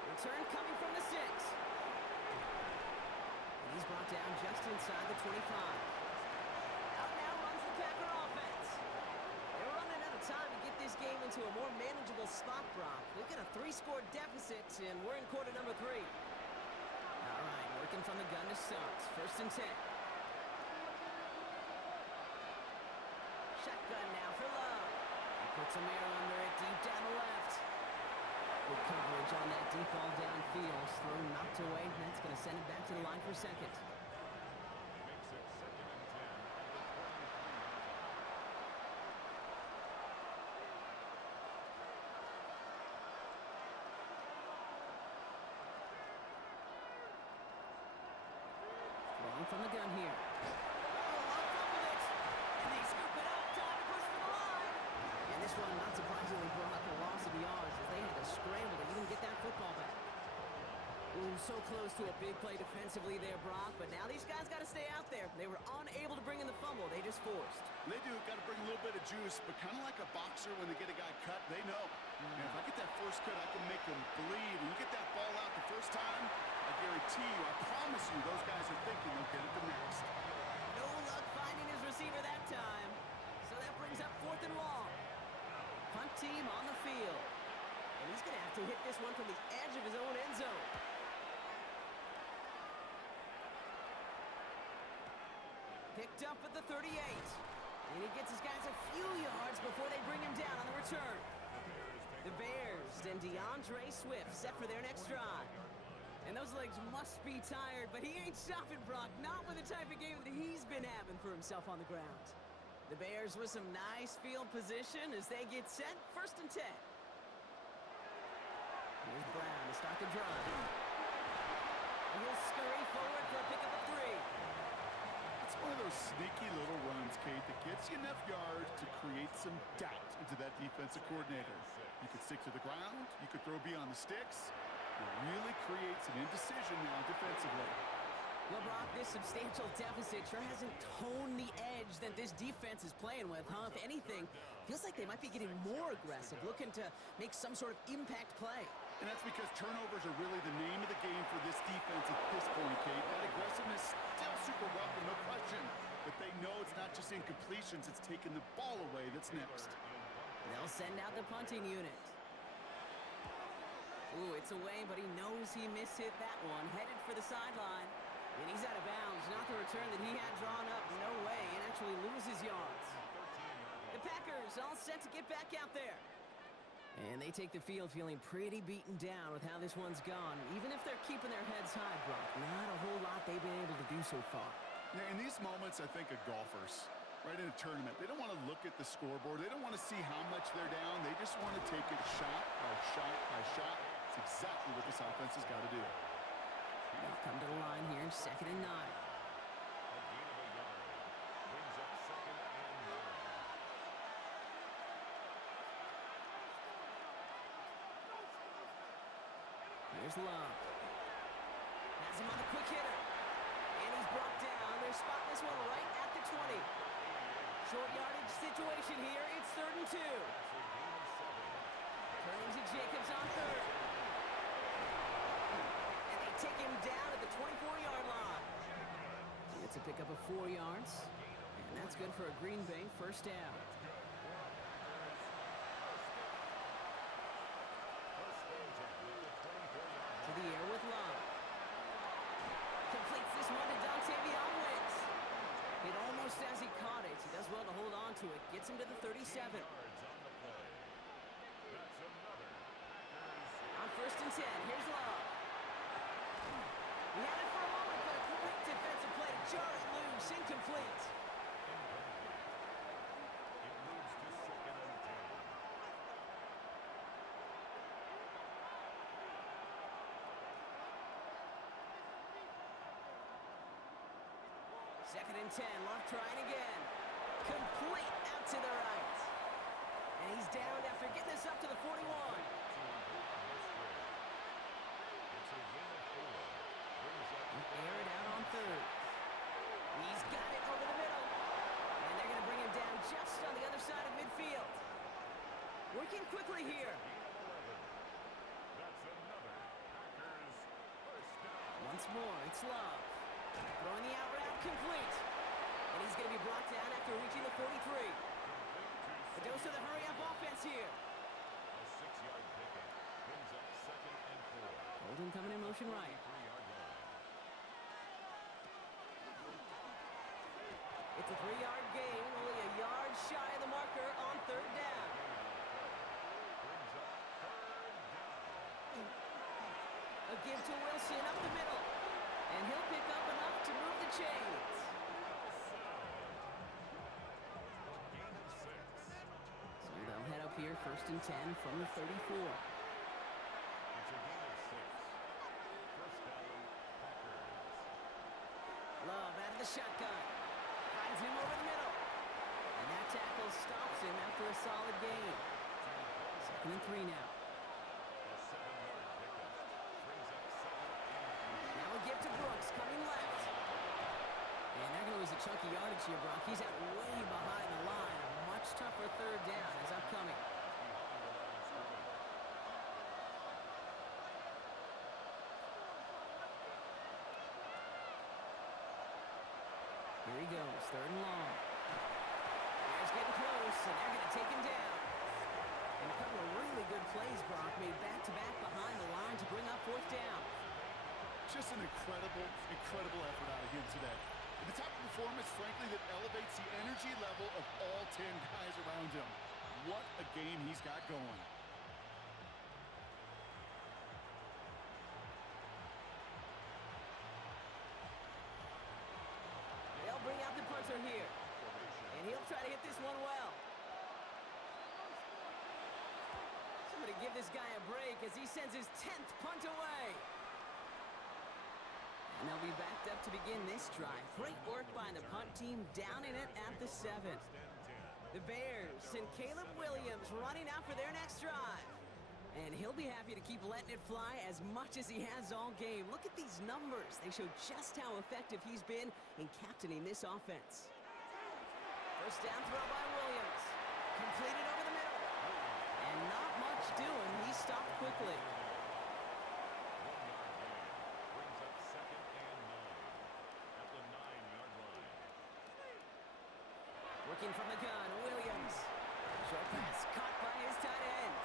Return coming from the 6. And he's brought down just inside the 25. Out now runs the Packer offense. They were running out of time to get this game into a more manageable spot, Brock. We've got a 3-score deficit, and we're in quarter number 3. All right, working from the gun to start. 1st and 10. Shotgun now for Love. He puts a mirror under it deep down the left. Good coverage on that deep ball downfield. Throw knocked away. That's going to send it back to the line for 2nd. Makes it 2nd and 10 at the 23-yard line. Throwing from the gun here. Love fumbled it. And they scoop it up. Time to push for the line. And this one, not surprisingly, brought up a loss of yards as they had to scramble to even get that football back. Ooh, so close to a big play defensively there, Brock. But now these guys got to stay out there. They were unable to bring in the fumble. They just forced. They do, got to bring a little bit of juice, but kind of like a boxer when they get a guy cut, they know. And if I get that first cut, I can make him bleed. And you get that ball out the first time, I guarantee you, I promise you, those guys are thinking they'll get it the next. No luck finding his receiver that time. So that brings up 4th and long. Punt team on the field. And he's going to have to hit this one from the edge of his own end zone. Picked up at the 38. And he gets his guys a few yards before they bring him down on the return. The Bears and DeAndre Swift set for their next drive. And those legs must be tired, but he ain't stopping, Brock. Not with the type of game that he's been having for himself on the ground. The Bears with some nice field position as they get set. 1st and 10. Here's Brown to start the drive. And he'll scurry forward for a pickup of 3. It's one of those sneaky little runs, Kate, that gets you enough yards to create some doubt into that defensive coordinator. You could stick to the ground. You could throw beyond the sticks. It really creates an indecision now defensively. Well, Brock, this substantial deficit sure hasn't toned the edge that this defense is playing with, huh? If anything, feels like they might be getting more aggressive, looking to make some sort of impact play. And that's because turnovers are really the name of the game for this defense at this point, Kate. That aggressiveness still super welcome, no question. But they know it's not just incompletions, it's taking the ball away that's next. They'll send out the punting unit. Ooh, it's away, but he knows he mishit that one. Headed for the sideline. And he's out of bounds. Not the return that he had drawn up. No way. And actually loses yards. The Packers all set to get back out there. And they take the field feeling pretty beaten down with how this one's gone. Even if they're keeping their heads high, Brock, not a whole lot they've been able to do so far. Yeah, in these moments, I think of golfers, right, in a tournament. They don't want to look at the scoreboard. They don't want to see how much they're down. They just want to take it shot by shot by shot. It's exactly what this offense has got to do. They'll come to the line here, 2nd and 9. Here's Love. Has him on the quick hitter. And he's brought down. They're spotting this one right at the 20. Short yardage situation here. It's 3rd and 2. Turning to Jacobs on 3rd. And they take him down at the 24-yard line. It's a pickup of 4 yards. And that's good for a Green Bay 1st down. To the air with Love. Completes this one to Dontavion Wentz. It almost as he caught it. He does well to hold on to it. Gets him to the 37. On 1st and 10, here's Love. He had it for a moment, but a great defensive play to jar it loose. Incomplete. Second and 10, Love trying again. Complete out to the right. And he's down after getting this up to the 41. Air it out on 3rd. He's got it over the middle. And they're going to bring him down just on the other side of midfield. Working quickly here. Once more, it's Love. Throwing the out route complete. And he's going to be brought down after reaching the 43. A dose of the hurry-up offense here. Holden coming in motion right. It's a 3-yard gain, only a yard shy of the marker on 3rd down. A give to Wilson up the middle. And he'll pick up enough to move the chains. So they'll head up here, 1st and 10 from the 34. Love out of the shotgun. Finds him over the middle. And that tackle stops him after a solid gain. 2nd and 3 now. Now a give to Brooks, coming left. And they're going to lose a chunky yardage here, Brock. He's out way behind the line. A much tougher 3rd down is upcoming. Here he goes, 3rd and long. Bears getting close, and they're going to take him down. And a couple of really good plays, Brock, made back-to-back behind the line to bring up 4th down. Just an incredible, incredible effort out of him today. At the type of performance, frankly, that elevates the energy level of all 10 guys around him. What a game he's got going. They'll bring out the punter here. And he'll He'll try to hit this one well. Somebody give this guy a break as he sends his 10th punt away. And they'll be backed up to begin this drive. Great work by the punt team, down in it at the 7. The Bears send Caleb Williams running out for their next drive. And he'll be happy to keep letting it fly as much as he has all game. Look at these numbers. They show just how effective he's been in captaining this offense. First down throw by Williams. Completed over the middle. And not much doing. He stopped quickly. Brings up 2nd and 9 at the 9-yard line. Working from the gun, Williams. Short pass caught by his tight end.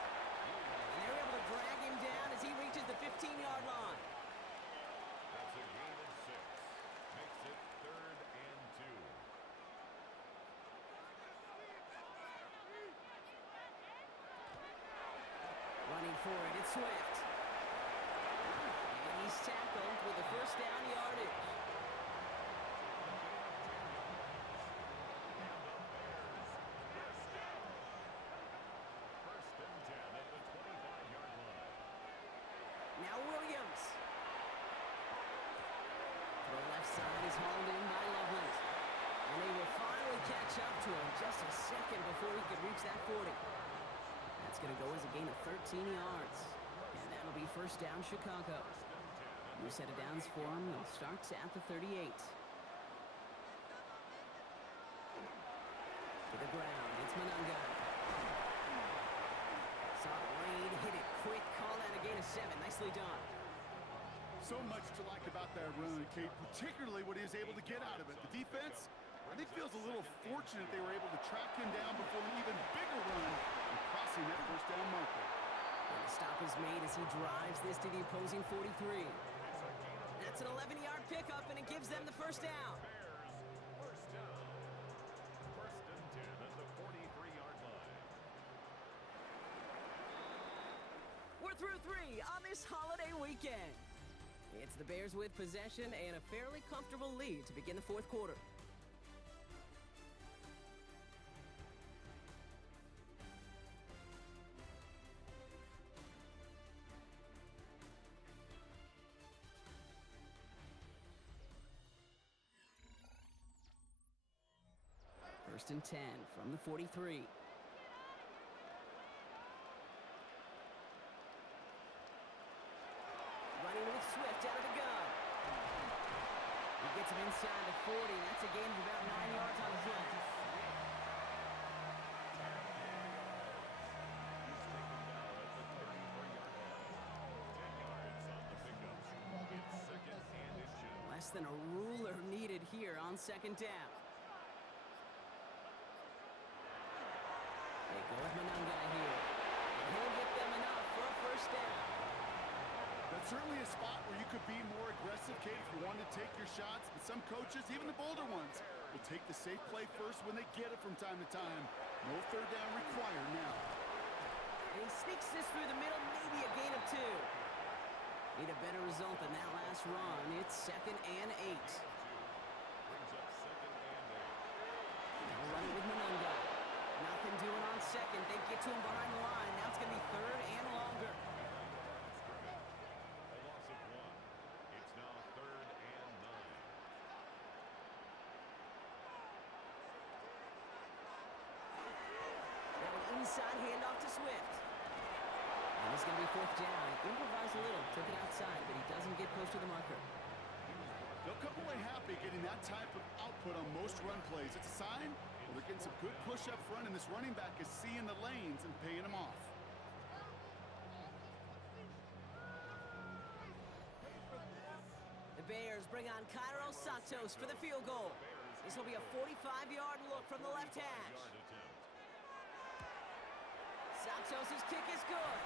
And they were able to drag him down as he reaches the 15-yard line. That's a gain of 6. Makes it 3rd and 2. Running for it, it's Swift. And he's tackled with the first down yardage. First and 10 at the 25-yard line. Now Williams. To the left side is hauled in by Loveland. And they will finally catch up to him just a second before he could reach that 40. That's going to go as a gain of 13 yards. And that'll be first down Chicago. New set of downs for him. They'll start at the 38. To the ground. It's Monunga. Saw the lane, hit it quick, call that a gain of 7. Nicely done. So much to like about that run, Kate, particularly what he was able to get out of it. The defense, I think, feels a little fortunate they were able to track him down before an even bigger run and crossing that first down marker. And the stop is made as he drives this to the opposing 43. That's an 11-yard pickup, and it gives them the first down. Bears, first down. First and 10 at the 43-yard line. We're through 3 on this holiday weekend. It's the Bears with possession and a fairly comfortable lead to begin the fourth quarter. First and 10 from the 43. Running with Swift out of the gun. He gets him inside the 40. That's a gain of about 9 yards on the play. Less than a ruler needed here on second down. They go with Monunga here. And he'll get them enough for a first down. That's certainly a spot where you could be more aggressive, Kate, if you wanted to take your shots. But some coaches, even the bolder ones, will take the safe play first when they get it from time to time. No third down required now. And he sneaks this through the middle, maybe a gain of 2. Need a better result than that last run. It's 2nd and 8. Brings up 2nd and 8. Now running with Monunga. Nothing doing on second. They get to him behind the line. Now it's going to be 3rd and longer. A loss of 1. It's now 3rd and 9. Now an inside handoff to Swift. And it's going to be 4th down. He improvised a little, took it outside, but he doesn't get close to the marker. They'll come away happy getting that type of output on most run plays. It's a sign well, they're getting some good push up front, and this running back is seeing the lanes and paying them off. The Bears bring on Cairo Santos for the field goal. This will be a 45-yard look from the left hash. Santos' kick is good,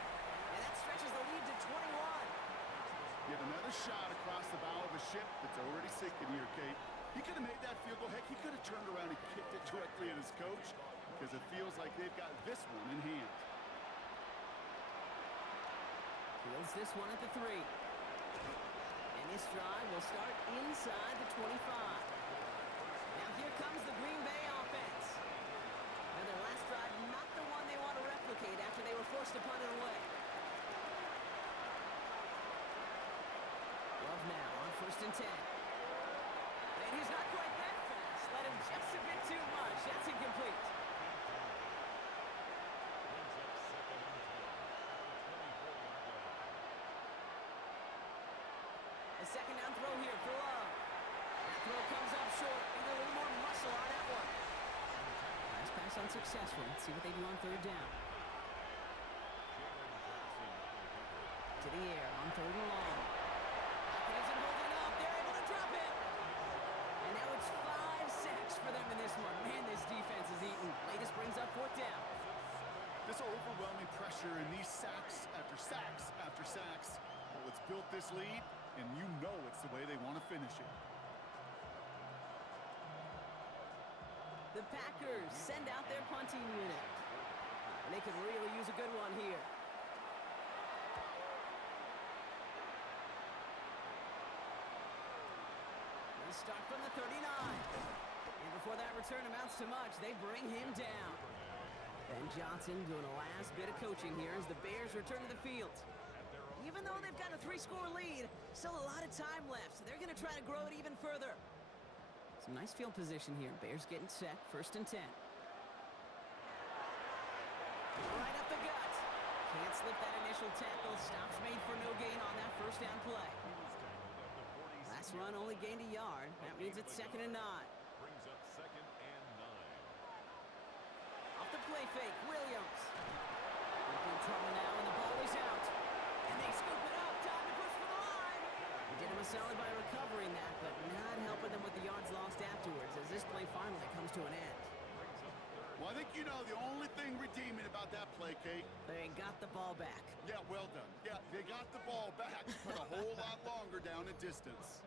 and that stretches the lead to 21. Get another shot across the bow of a ship that's already sinking here, Kate. He could have made that field goal. Heck, he could have turned around and kicked it directly at his coach because it feels like they've got this one in hand. Fields this one at the 3. And this drive will start inside the 25. Now here comes the Green Bay offense. forced to punt it away. Love now on 1st and 10. And he's not quite that fast. Let him just a bit too much. That's incomplete. A second down throw here for Love. That throw comes up short. Need a little more muscle on that one. Last pass unsuccessful. Let's see what they do on 3rd down. To the air on 3rd and long. Pocket isn't holding up. They're able to drop it. And now it's 5 sacks for them in this one. Man, this defense is eating. Latest brings up 4th down. This overwhelming pressure and these sacks after sacks after sacks. Well, it's built this lead, and you know it's the way they want to finish it. The Packers send out their punting unit. And they could really use a good one here. They start from the 39. And before that return amounts to much, they bring him down. Ben Johnson doing a last bit of coaching here as the Bears return to the field. Even though they've got a 3-score lead, still a lot of time left, so they're going to try to grow it even further. Some nice field position here. Bears getting set. 1st and 10. Right up the gut. Can't slip that initial tackle. Stops made for no gain on that 1st down play. Last run only gained a yard. That means it's 2nd and 9. Brings up 2nd and 9. Off the play fake, Williams. In trouble now, and the ball is out. And they scoop it up. Time to push for the line. They did him a solid by recovering that, but not helping them with the yards lost afterwards as this play finally comes to an end. Well, I think you know the only thing redeeming about that play, Kate. They got the ball back. Yeah, well done. Yeah, they got the ball back, but a whole lot longer down in distance.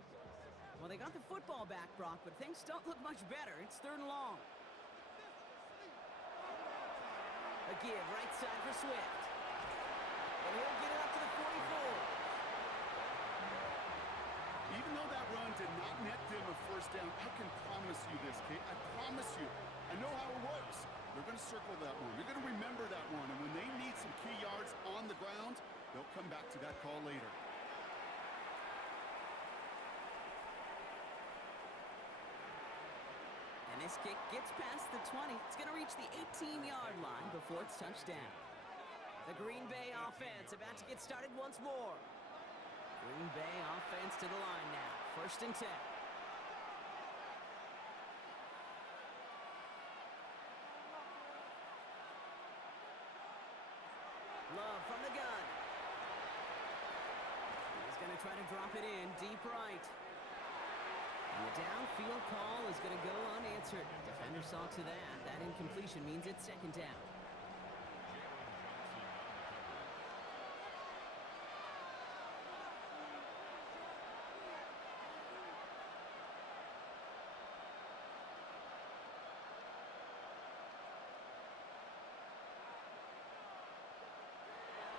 Well, they got the football back, Brock, but things don't look much better. It's 3rd and long. A give, right side for Swift. And he'll get it up to the 44. Even though that run did not net them a 1st down, I can promise you this, Kate. I promise you. I know how it works. They're going to circle that one. They're going to remember that one. And when they need some key yards on the ground, they'll come back to that call later. And this kick gets past the 20. It's going to reach the 18-yard line before it's touchdown. The Green Bay offense about to get started once more. Green Bay offense to the line now. 1st and 10. Love from the gun. He's going to try to drop it in deep right. And the downfield call is going to go unanswered. Defender saw to that. That incompletion means it's 2nd down.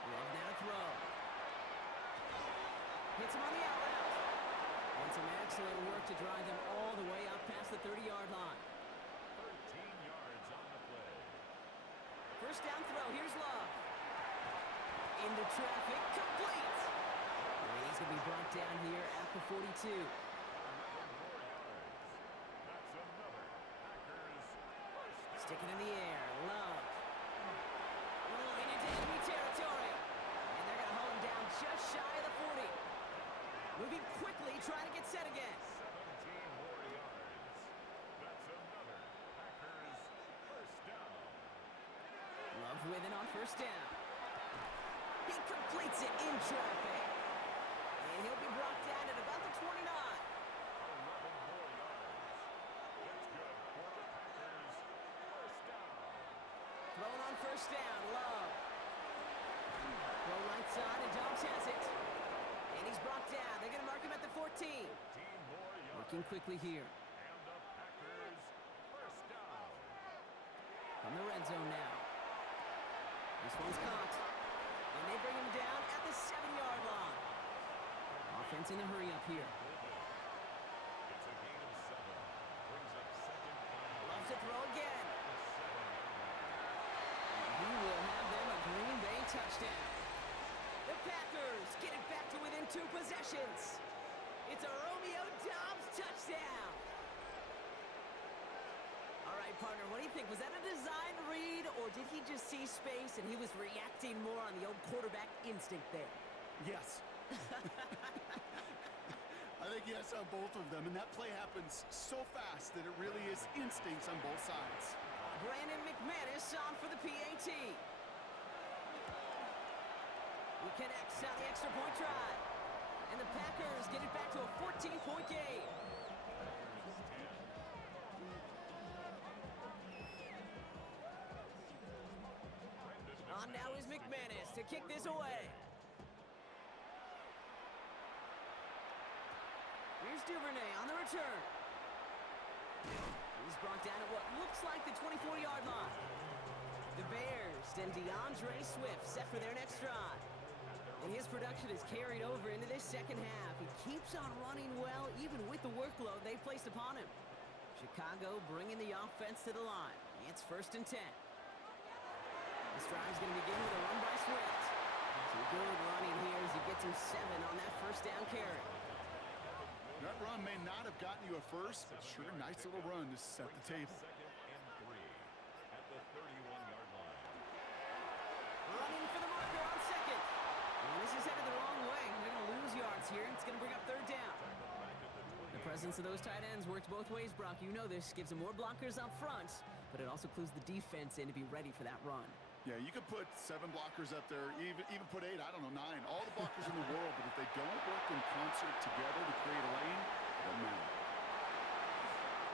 Love now to throw. Hits him on the out route. And some excellent work to drive them all the way up past the 30-yard line. 13 yards on the play. 1st down throw. Here's Love. Into traffic. Complete. And he's going to be brought down here at the 42. 11 more yards. That's another Packers 1st down. Sticking in the air. Love. Rolling into enemy territory. And they're going to haul him down just shy of the 40. Moving quickly, trying to get set again. 17 more yards. That's another Packers 1st down. Love with it on 1st down. He completes it in traffic. And he'll be brought down at about the 29. 11 more yards. That's good for the Packers 1st down. Throwing on 1st down, Love. Throw right side, and Dobbs has it. And he's brought down. They're going to mark him at the 14. 15 more yards. Working quickly here. And the Packers 1st down. From the red zone now. This one's caught. And they bring him down at the 7-yard line. Offense in the hurry up here. It's a gain of 7. Brings up 2nd and Loves to throw again. the 7-yard line. He will have them a Green Bay touchdown. The Packers get it back to within 2 possessions. It's a Romeo Doubs touchdown. All right, partner, what do you think? Was that a design read, or did he just see space and he was reacting more on the old quarterback instinct there? Yes. I think yes on both of them, and that play happens so fast that it really is instincts on both sides. Brandon McManus on for the PAT. He connects on the extra point try. And the Packers get it back to a 14-point game. On now is McManus to kick this away. Here's Duvernay on the return. He's brought down at what looks like the 24-yard line. The Bears and DeAndre Swift set for their next drive. And his production is carried over into this second half. He keeps on running well, even with the workload they've placed upon him. Chicago bringing the offense to the line. It's 1st and 10. This drive's going to begin with a run by Swift. Some good running here as he gets him 7 on that first down carry. That run may not have gotten you a first, but sure, nice little run to set the table. 2nd and 3 at the 31-yard line. Running for the marker on second. And this is headed the wrong way. They're going to lose yards here. It's going to bring up 3rd down. The presence of those tight ends works both ways, Brock. You know this. Gives them more blockers up front, but it also clues the defense in to be ready for that run. Yeah, you could put 7 blockers up there, even put 8, I don't know, 9. All the blockers in the world, but if they don't work in concert together to create a lane, it doesn't matter.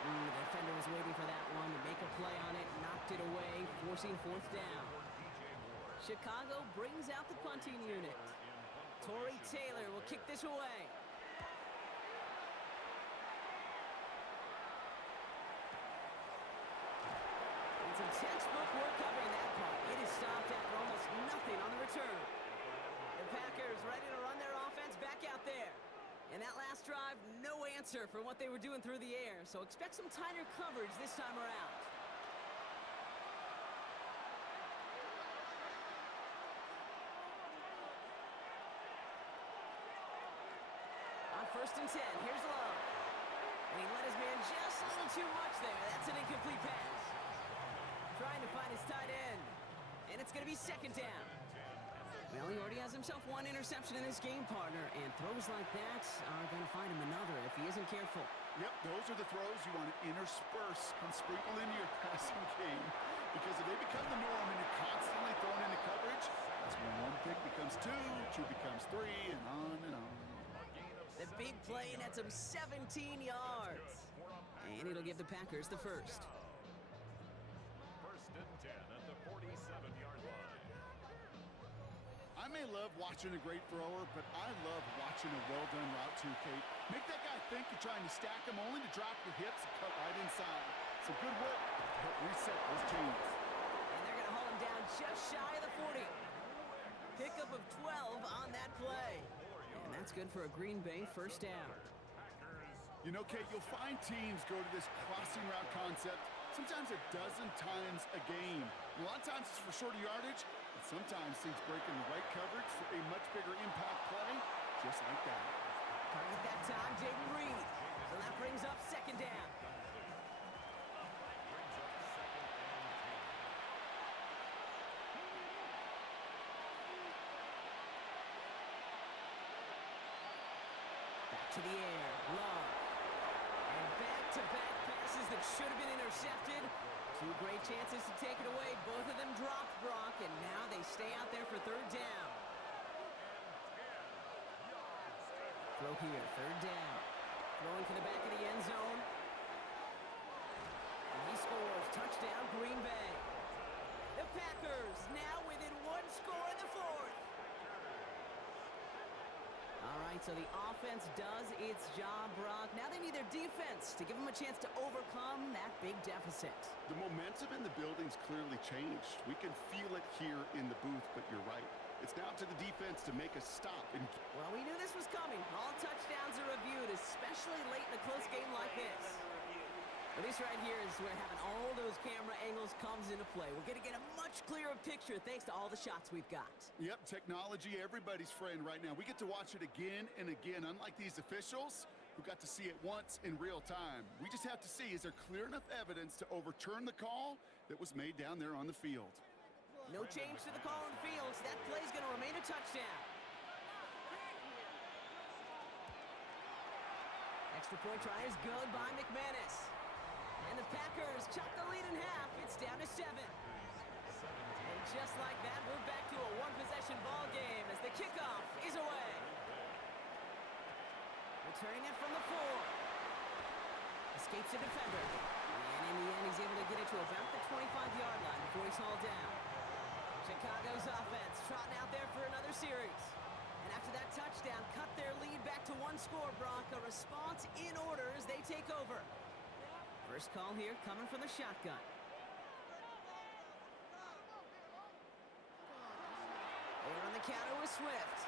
The defender was waiting for that one to make a play on it, knocked it away, forcing 4th down. Chicago brings out the punting unit. Torrey Taylor will kick this away. And some textbook work covering that part. It is stopped after almost nothing on the return. The Packers ready to run their offense back out there. And that last drive, no answer for what they were doing through the air. So expect some tighter coverage this time around. On 1st and 10, here's Love. And he let his man just a little too much there. That's an incomplete pass. Trying to find his tight end. And it's going to be 2nd down. Well, he already has himself 1 interception in this game, partner, and throws like that are going to find him another if he isn't careful. Yep, those are the throws you want to intersperse and sprinkle into your passing game, because if they become the norm and you're constantly thrown into coverage, that's when 1 pick becomes 2, 2 becomes 3, and on and on. The big play nets him 17 yards. And it'll give the Packers the first. 1st and 10 at the 47-yard line. I may love watching a great thrower, but I love watching a well-done route too, Kate. Make that guy think you're trying to stack him only to drop your hips and cut right inside. Some good work to help reset those changes. And they're going to haul him down just shy of the 40. Pickup of 12 on that play. And that's good for a Green Bay 1st down. You know, Kate, you'll find teams go to this crossing route concept sometimes a dozen times a game. A lot of times it's for shorter yardage, but sometimes things break in the right coverage for a much bigger impact play, just like that. Target that time, Jaden Reed. So that brings up 2nd down. Back to the air, Love. And back-to-back passes that should have been intercepted. 2 great chances to take it away. Both of them dropped, Brock, and now they stay out there for 3rd down. Throw here, 3rd down. Throwing for the back of the end zone. And he scores. Touchdown, Green Bay. The Packers now within 1 score in the 4th. All right, so the offense does its job, Brock. Now they need their defense to give them a chance to overcome that big deficit. The momentum in the building's clearly changed. We can feel it here in the booth, but you're right. It's now to the defense to make a stop. And well, we knew this was coming. All touchdowns are reviewed, especially late in a close game like this. But this right here is where having all those camera angles officials comes into play. We're going to get a much clearer picture thanks to all the shots we've got. Yep, technology, everybody's friend right now. We get to watch it again and again, unlike these officials who got to see it once in real time. We just have to see, is there clear enough evidence to overturn the call that was made down there on the field? No change to the call on the field, so that play's going to remain a touchdown. Extra point try is good by McManus. And the Packers chop the lead in half. It's down to 7. And just like that, we're back to a one-possession ball game as the kickoff is away. Returning it from the 4. Escapes a defender. And in the end, he's able to get it to about the 25-yard line before he's hauled down. Chicago's offense trotting out there for another series. And after that touchdown, cut their lead back to 1 score, Brock. A response in order as they take over. First call here coming from the shotgun. Over on the counter with Swift.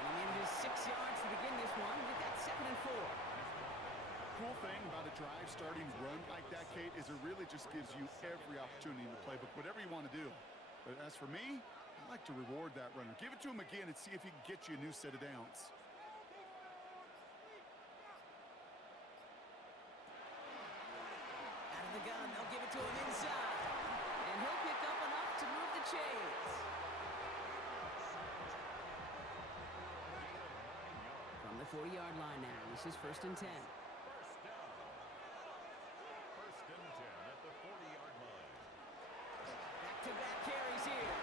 Running in his 6 yards to begin this one. We've got 2nd and 4. Cool thing about a drive starting run like that, Kate, is it really just gives you every opportunity in the playbook, whatever you want to do. But as for me, I like to reward that runner. Give it to him again and see if he can get you a new set of downs. Out of the gun, they'll give it to him inside. And he'll pick up enough to move the chains. From the 40-yard line now, this is 1st and 10. First and 10 at the 40-yard line. Back-to-back carries here.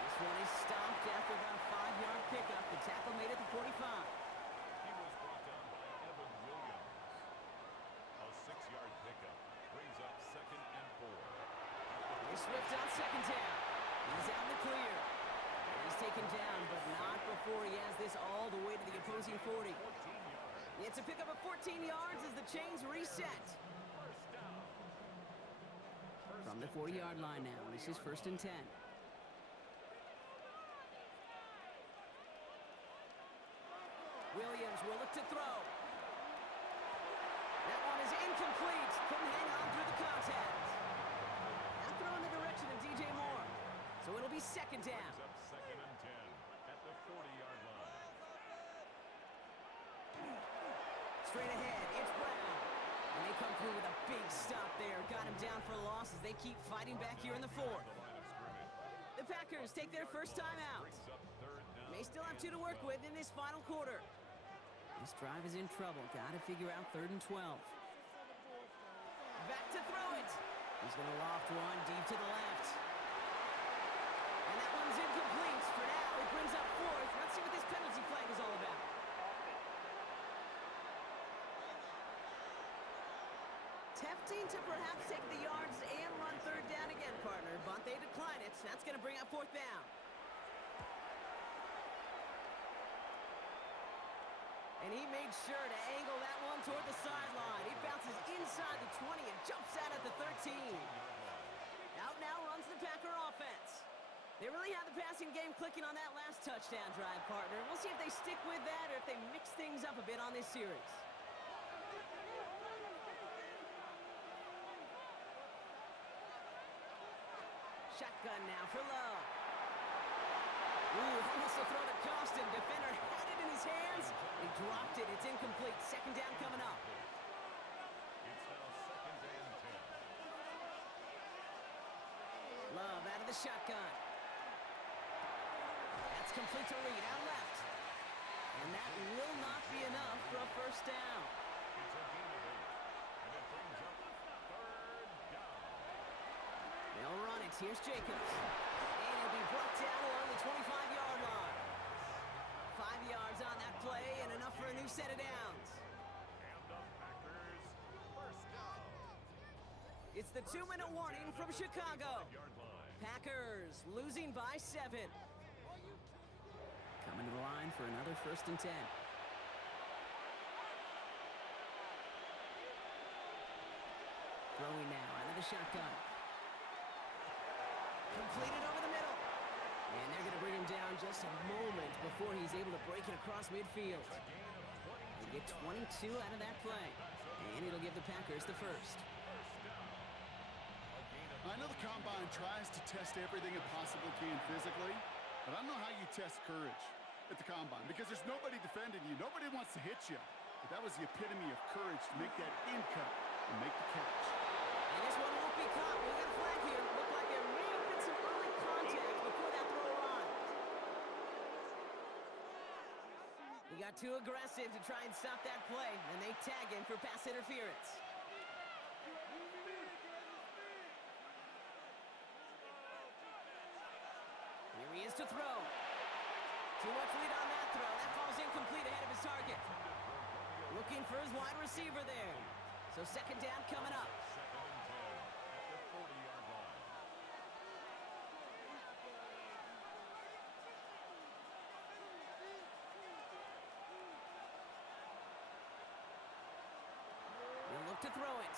This one is stopped after about a 5-yard pickup. The tackle made it to 45. He was brought down by Evan Williams. A 6-yard pickup brings up 2nd and 4. Swift on 2nd down. He's out in the clear. And he's taken down, but not before he has this all the way to the opposing 40. It's a pickup of 14 yards as the chains reset. From the 40-yard line now, this is 1st and 10. Williams will look to throw. That one is incomplete. Couldn't hang on through the contact. Now throw in the direction of DJ Moore. So it'll be 2nd down. Up 2nd and 10 at the 40-yard line. Straight ahead, it's Brown. And they come through with a big stop there. Got him down for a loss as they keep fighting back here in the 4th. The Packers take their first time out. May still have 2 to work with in this final quarter. This drive is in trouble. Got to figure out 3rd and 12. Back to throw it. He's going to loft one deep to the left. And that one's incomplete. For now, it brings up 4th. Let's see what this penalty flag is all about. Tempting to perhaps take the yards and run 3rd down again, partner. But they decline it. That's going to bring up 4th down. And he made sure to angle that one toward the sideline. It bounces inside the 20 and jumps out at the 13. Out now runs the Packer offense. They really have the passing game clicking on that last touchdown drive, partner. We'll see if they stick with that or if they mix things up a bit on this series. Shotgun now for Love. Ooh, he must have thrown a Costin. Defender had it in his hands. He dropped it. It's incomplete. 2nd down coming up. It's now 2nd and 10. Love out of the shotgun. That's complete to Reed out left. And that will not be enough for a 1st down. It's a gain of 8. And it brings up 3rd down. They'll run it. Here's Jacobs. And he'll be brought down along the 25-yard line. 5 yards on that play and enough for a new set of downs. And the Packers, 1st down. It's the 2-minute warning from Chicago. 5-yard line. Packers losing by 7. Coming to the line for another 1st and 10. Throwing now out of the shotgun. Completed over the middle. And they're going to bring him down just a moment before he's able to break it across midfield. They get 22 out of that play. And it'll give the Packers the 1st. combine tries to test everything it possibly can physically, but I don't know how you test courage at the combine because there's nobody defending you. Nobody wants to hit you. But that was the epitome of courage to make that in cut and make the catch. And this one won't be caught. We got a flag here. Looked like there may have been some early contact before that throw arrived. He got too aggressive to try and stop that play, and they tag him for pass interference. Here he is to throw. Too much lead on that throw. That falls incomplete ahead of his target. Looking for his wide receiver there. So second down coming up. Second and 10 at the 40-yard line. He'll look to throw it.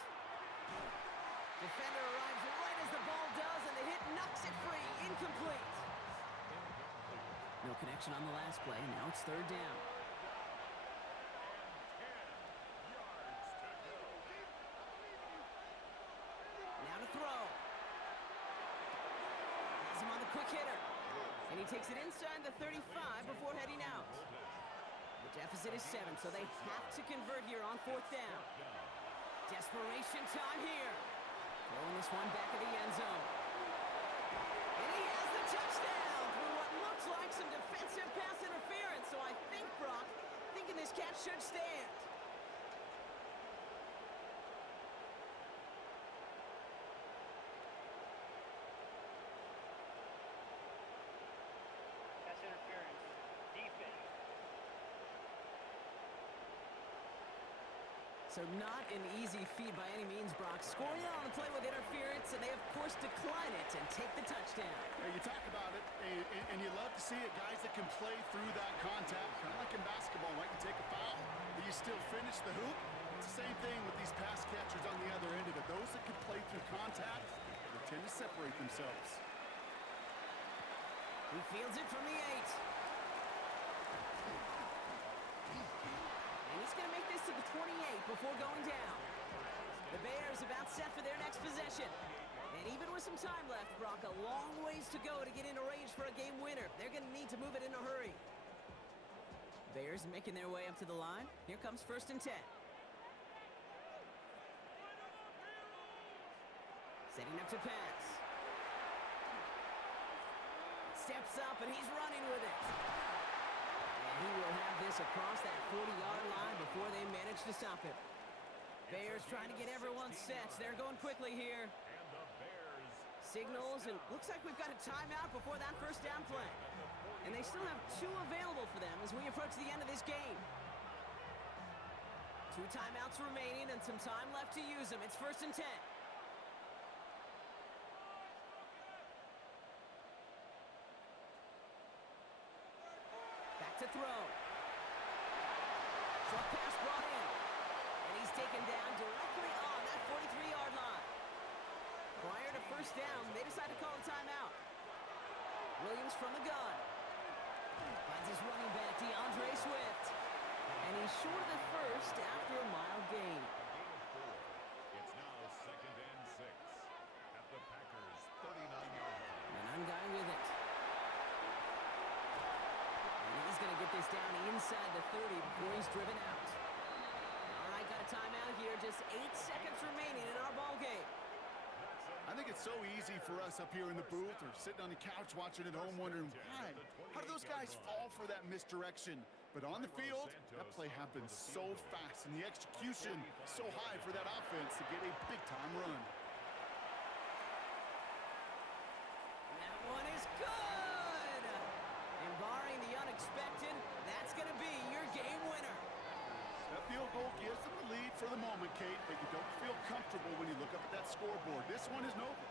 Defender arrives right as the ball does, and the hit knocks it free. Incomplete. No connection on the last play. Now it's third down. Now to throw. Has him on the quick hitter. And he takes it inside the 35 before heading out. The deficit is 7, so they have to convert here on fourth down. Desperation time here. Throwing this one back of the end zone. And he has the touchdown through what looks like some defensive pass interference. So I think, Brock, thinking this catch should stand. Pass interference. Defense. So not an easy feat by any means, Brock. Scoring on the play with interference, and they, of course, decline it and take the touchdown. You talk about it, and you love to see it. Guys that can play through that contact, kind of like in basketball, right? You take a foul, but you still finish the hoop. It's the same thing with these pass catchers on the other end of it. Those that can play through contact, they tend to separate themselves. He fields it from the 8. And he's going to make this to the 28 before going down. The Bears about set for their next possession. And even with some time left, Brock, a long ways to go to get into range for a game winner. They're going to need to move it in a hurry. Bears making their way up to the line. Here comes first and 10. Setting up to pass. Steps up, and he's running with it. And he will have this across that 40-yard line before they manage to stop him. Bears trying to get everyone set. They're going quickly here. And the Bears Signals, and looks like we've got a timeout before that first down play. And they still have 2 available for them as we approach the end of this game. 2 timeouts remaining and some time left to use them. It's first and 10. Back to throw. Short pass brought in. And he's taken down directly on that 43-yard line. Prior to first down, they decide to call a timeout. Williams from the gun. Finds his running back, DeAndre Swift. And he's short of the first after a mild gain. It's now second and 6 at the Packers' 39-yard line. And I'm guy with it. And he's going to get this down inside the 30 before he's driven out. All right, got a timeout here. Just 8 seconds remaining in our ball game. I think it's so easy for us up here in the booth or sitting on the couch watching at home wondering, why? How do those guys fall for that misdirection? But on the field, that play happens so fast, and the execution so high for that offense to get a big-time run. That one is good! And barring the unexpected, that's going to be your game winner. That field goal gives them the lead for the moment, Kate, but you don't feel comfortable when you look up at that scoreboard. This one isn't over,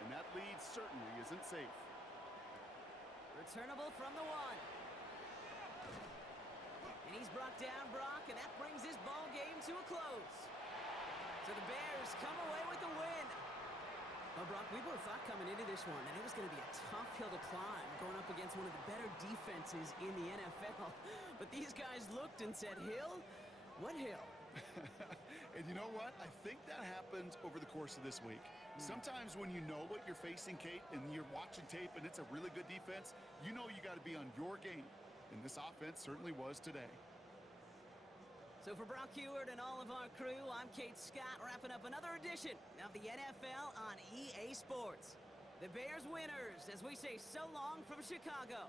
and that lead certainly isn't safe. Returnable from the 1. And he's brought down, Brock, and that brings this ball game to a close. So the Bears come away with the win. Well, Brock, we both thought coming into this one that it was going to be a tough hill to climb going up against one of the better defenses in the NFL. But these guys looked and said, Hill? What hill? And you know what? I think that happens over the course of this week. Sometimes when you know what you're facing, Kate, and you're watching tape and it's a really good defense, you know you got to be on your game. And this offense certainly was today. So for Brock Heward and all of our crew, I'm Kate Scott, wrapping up another edition of the NFL on EA Sports. The Bears winners, as we say so long from Chicago.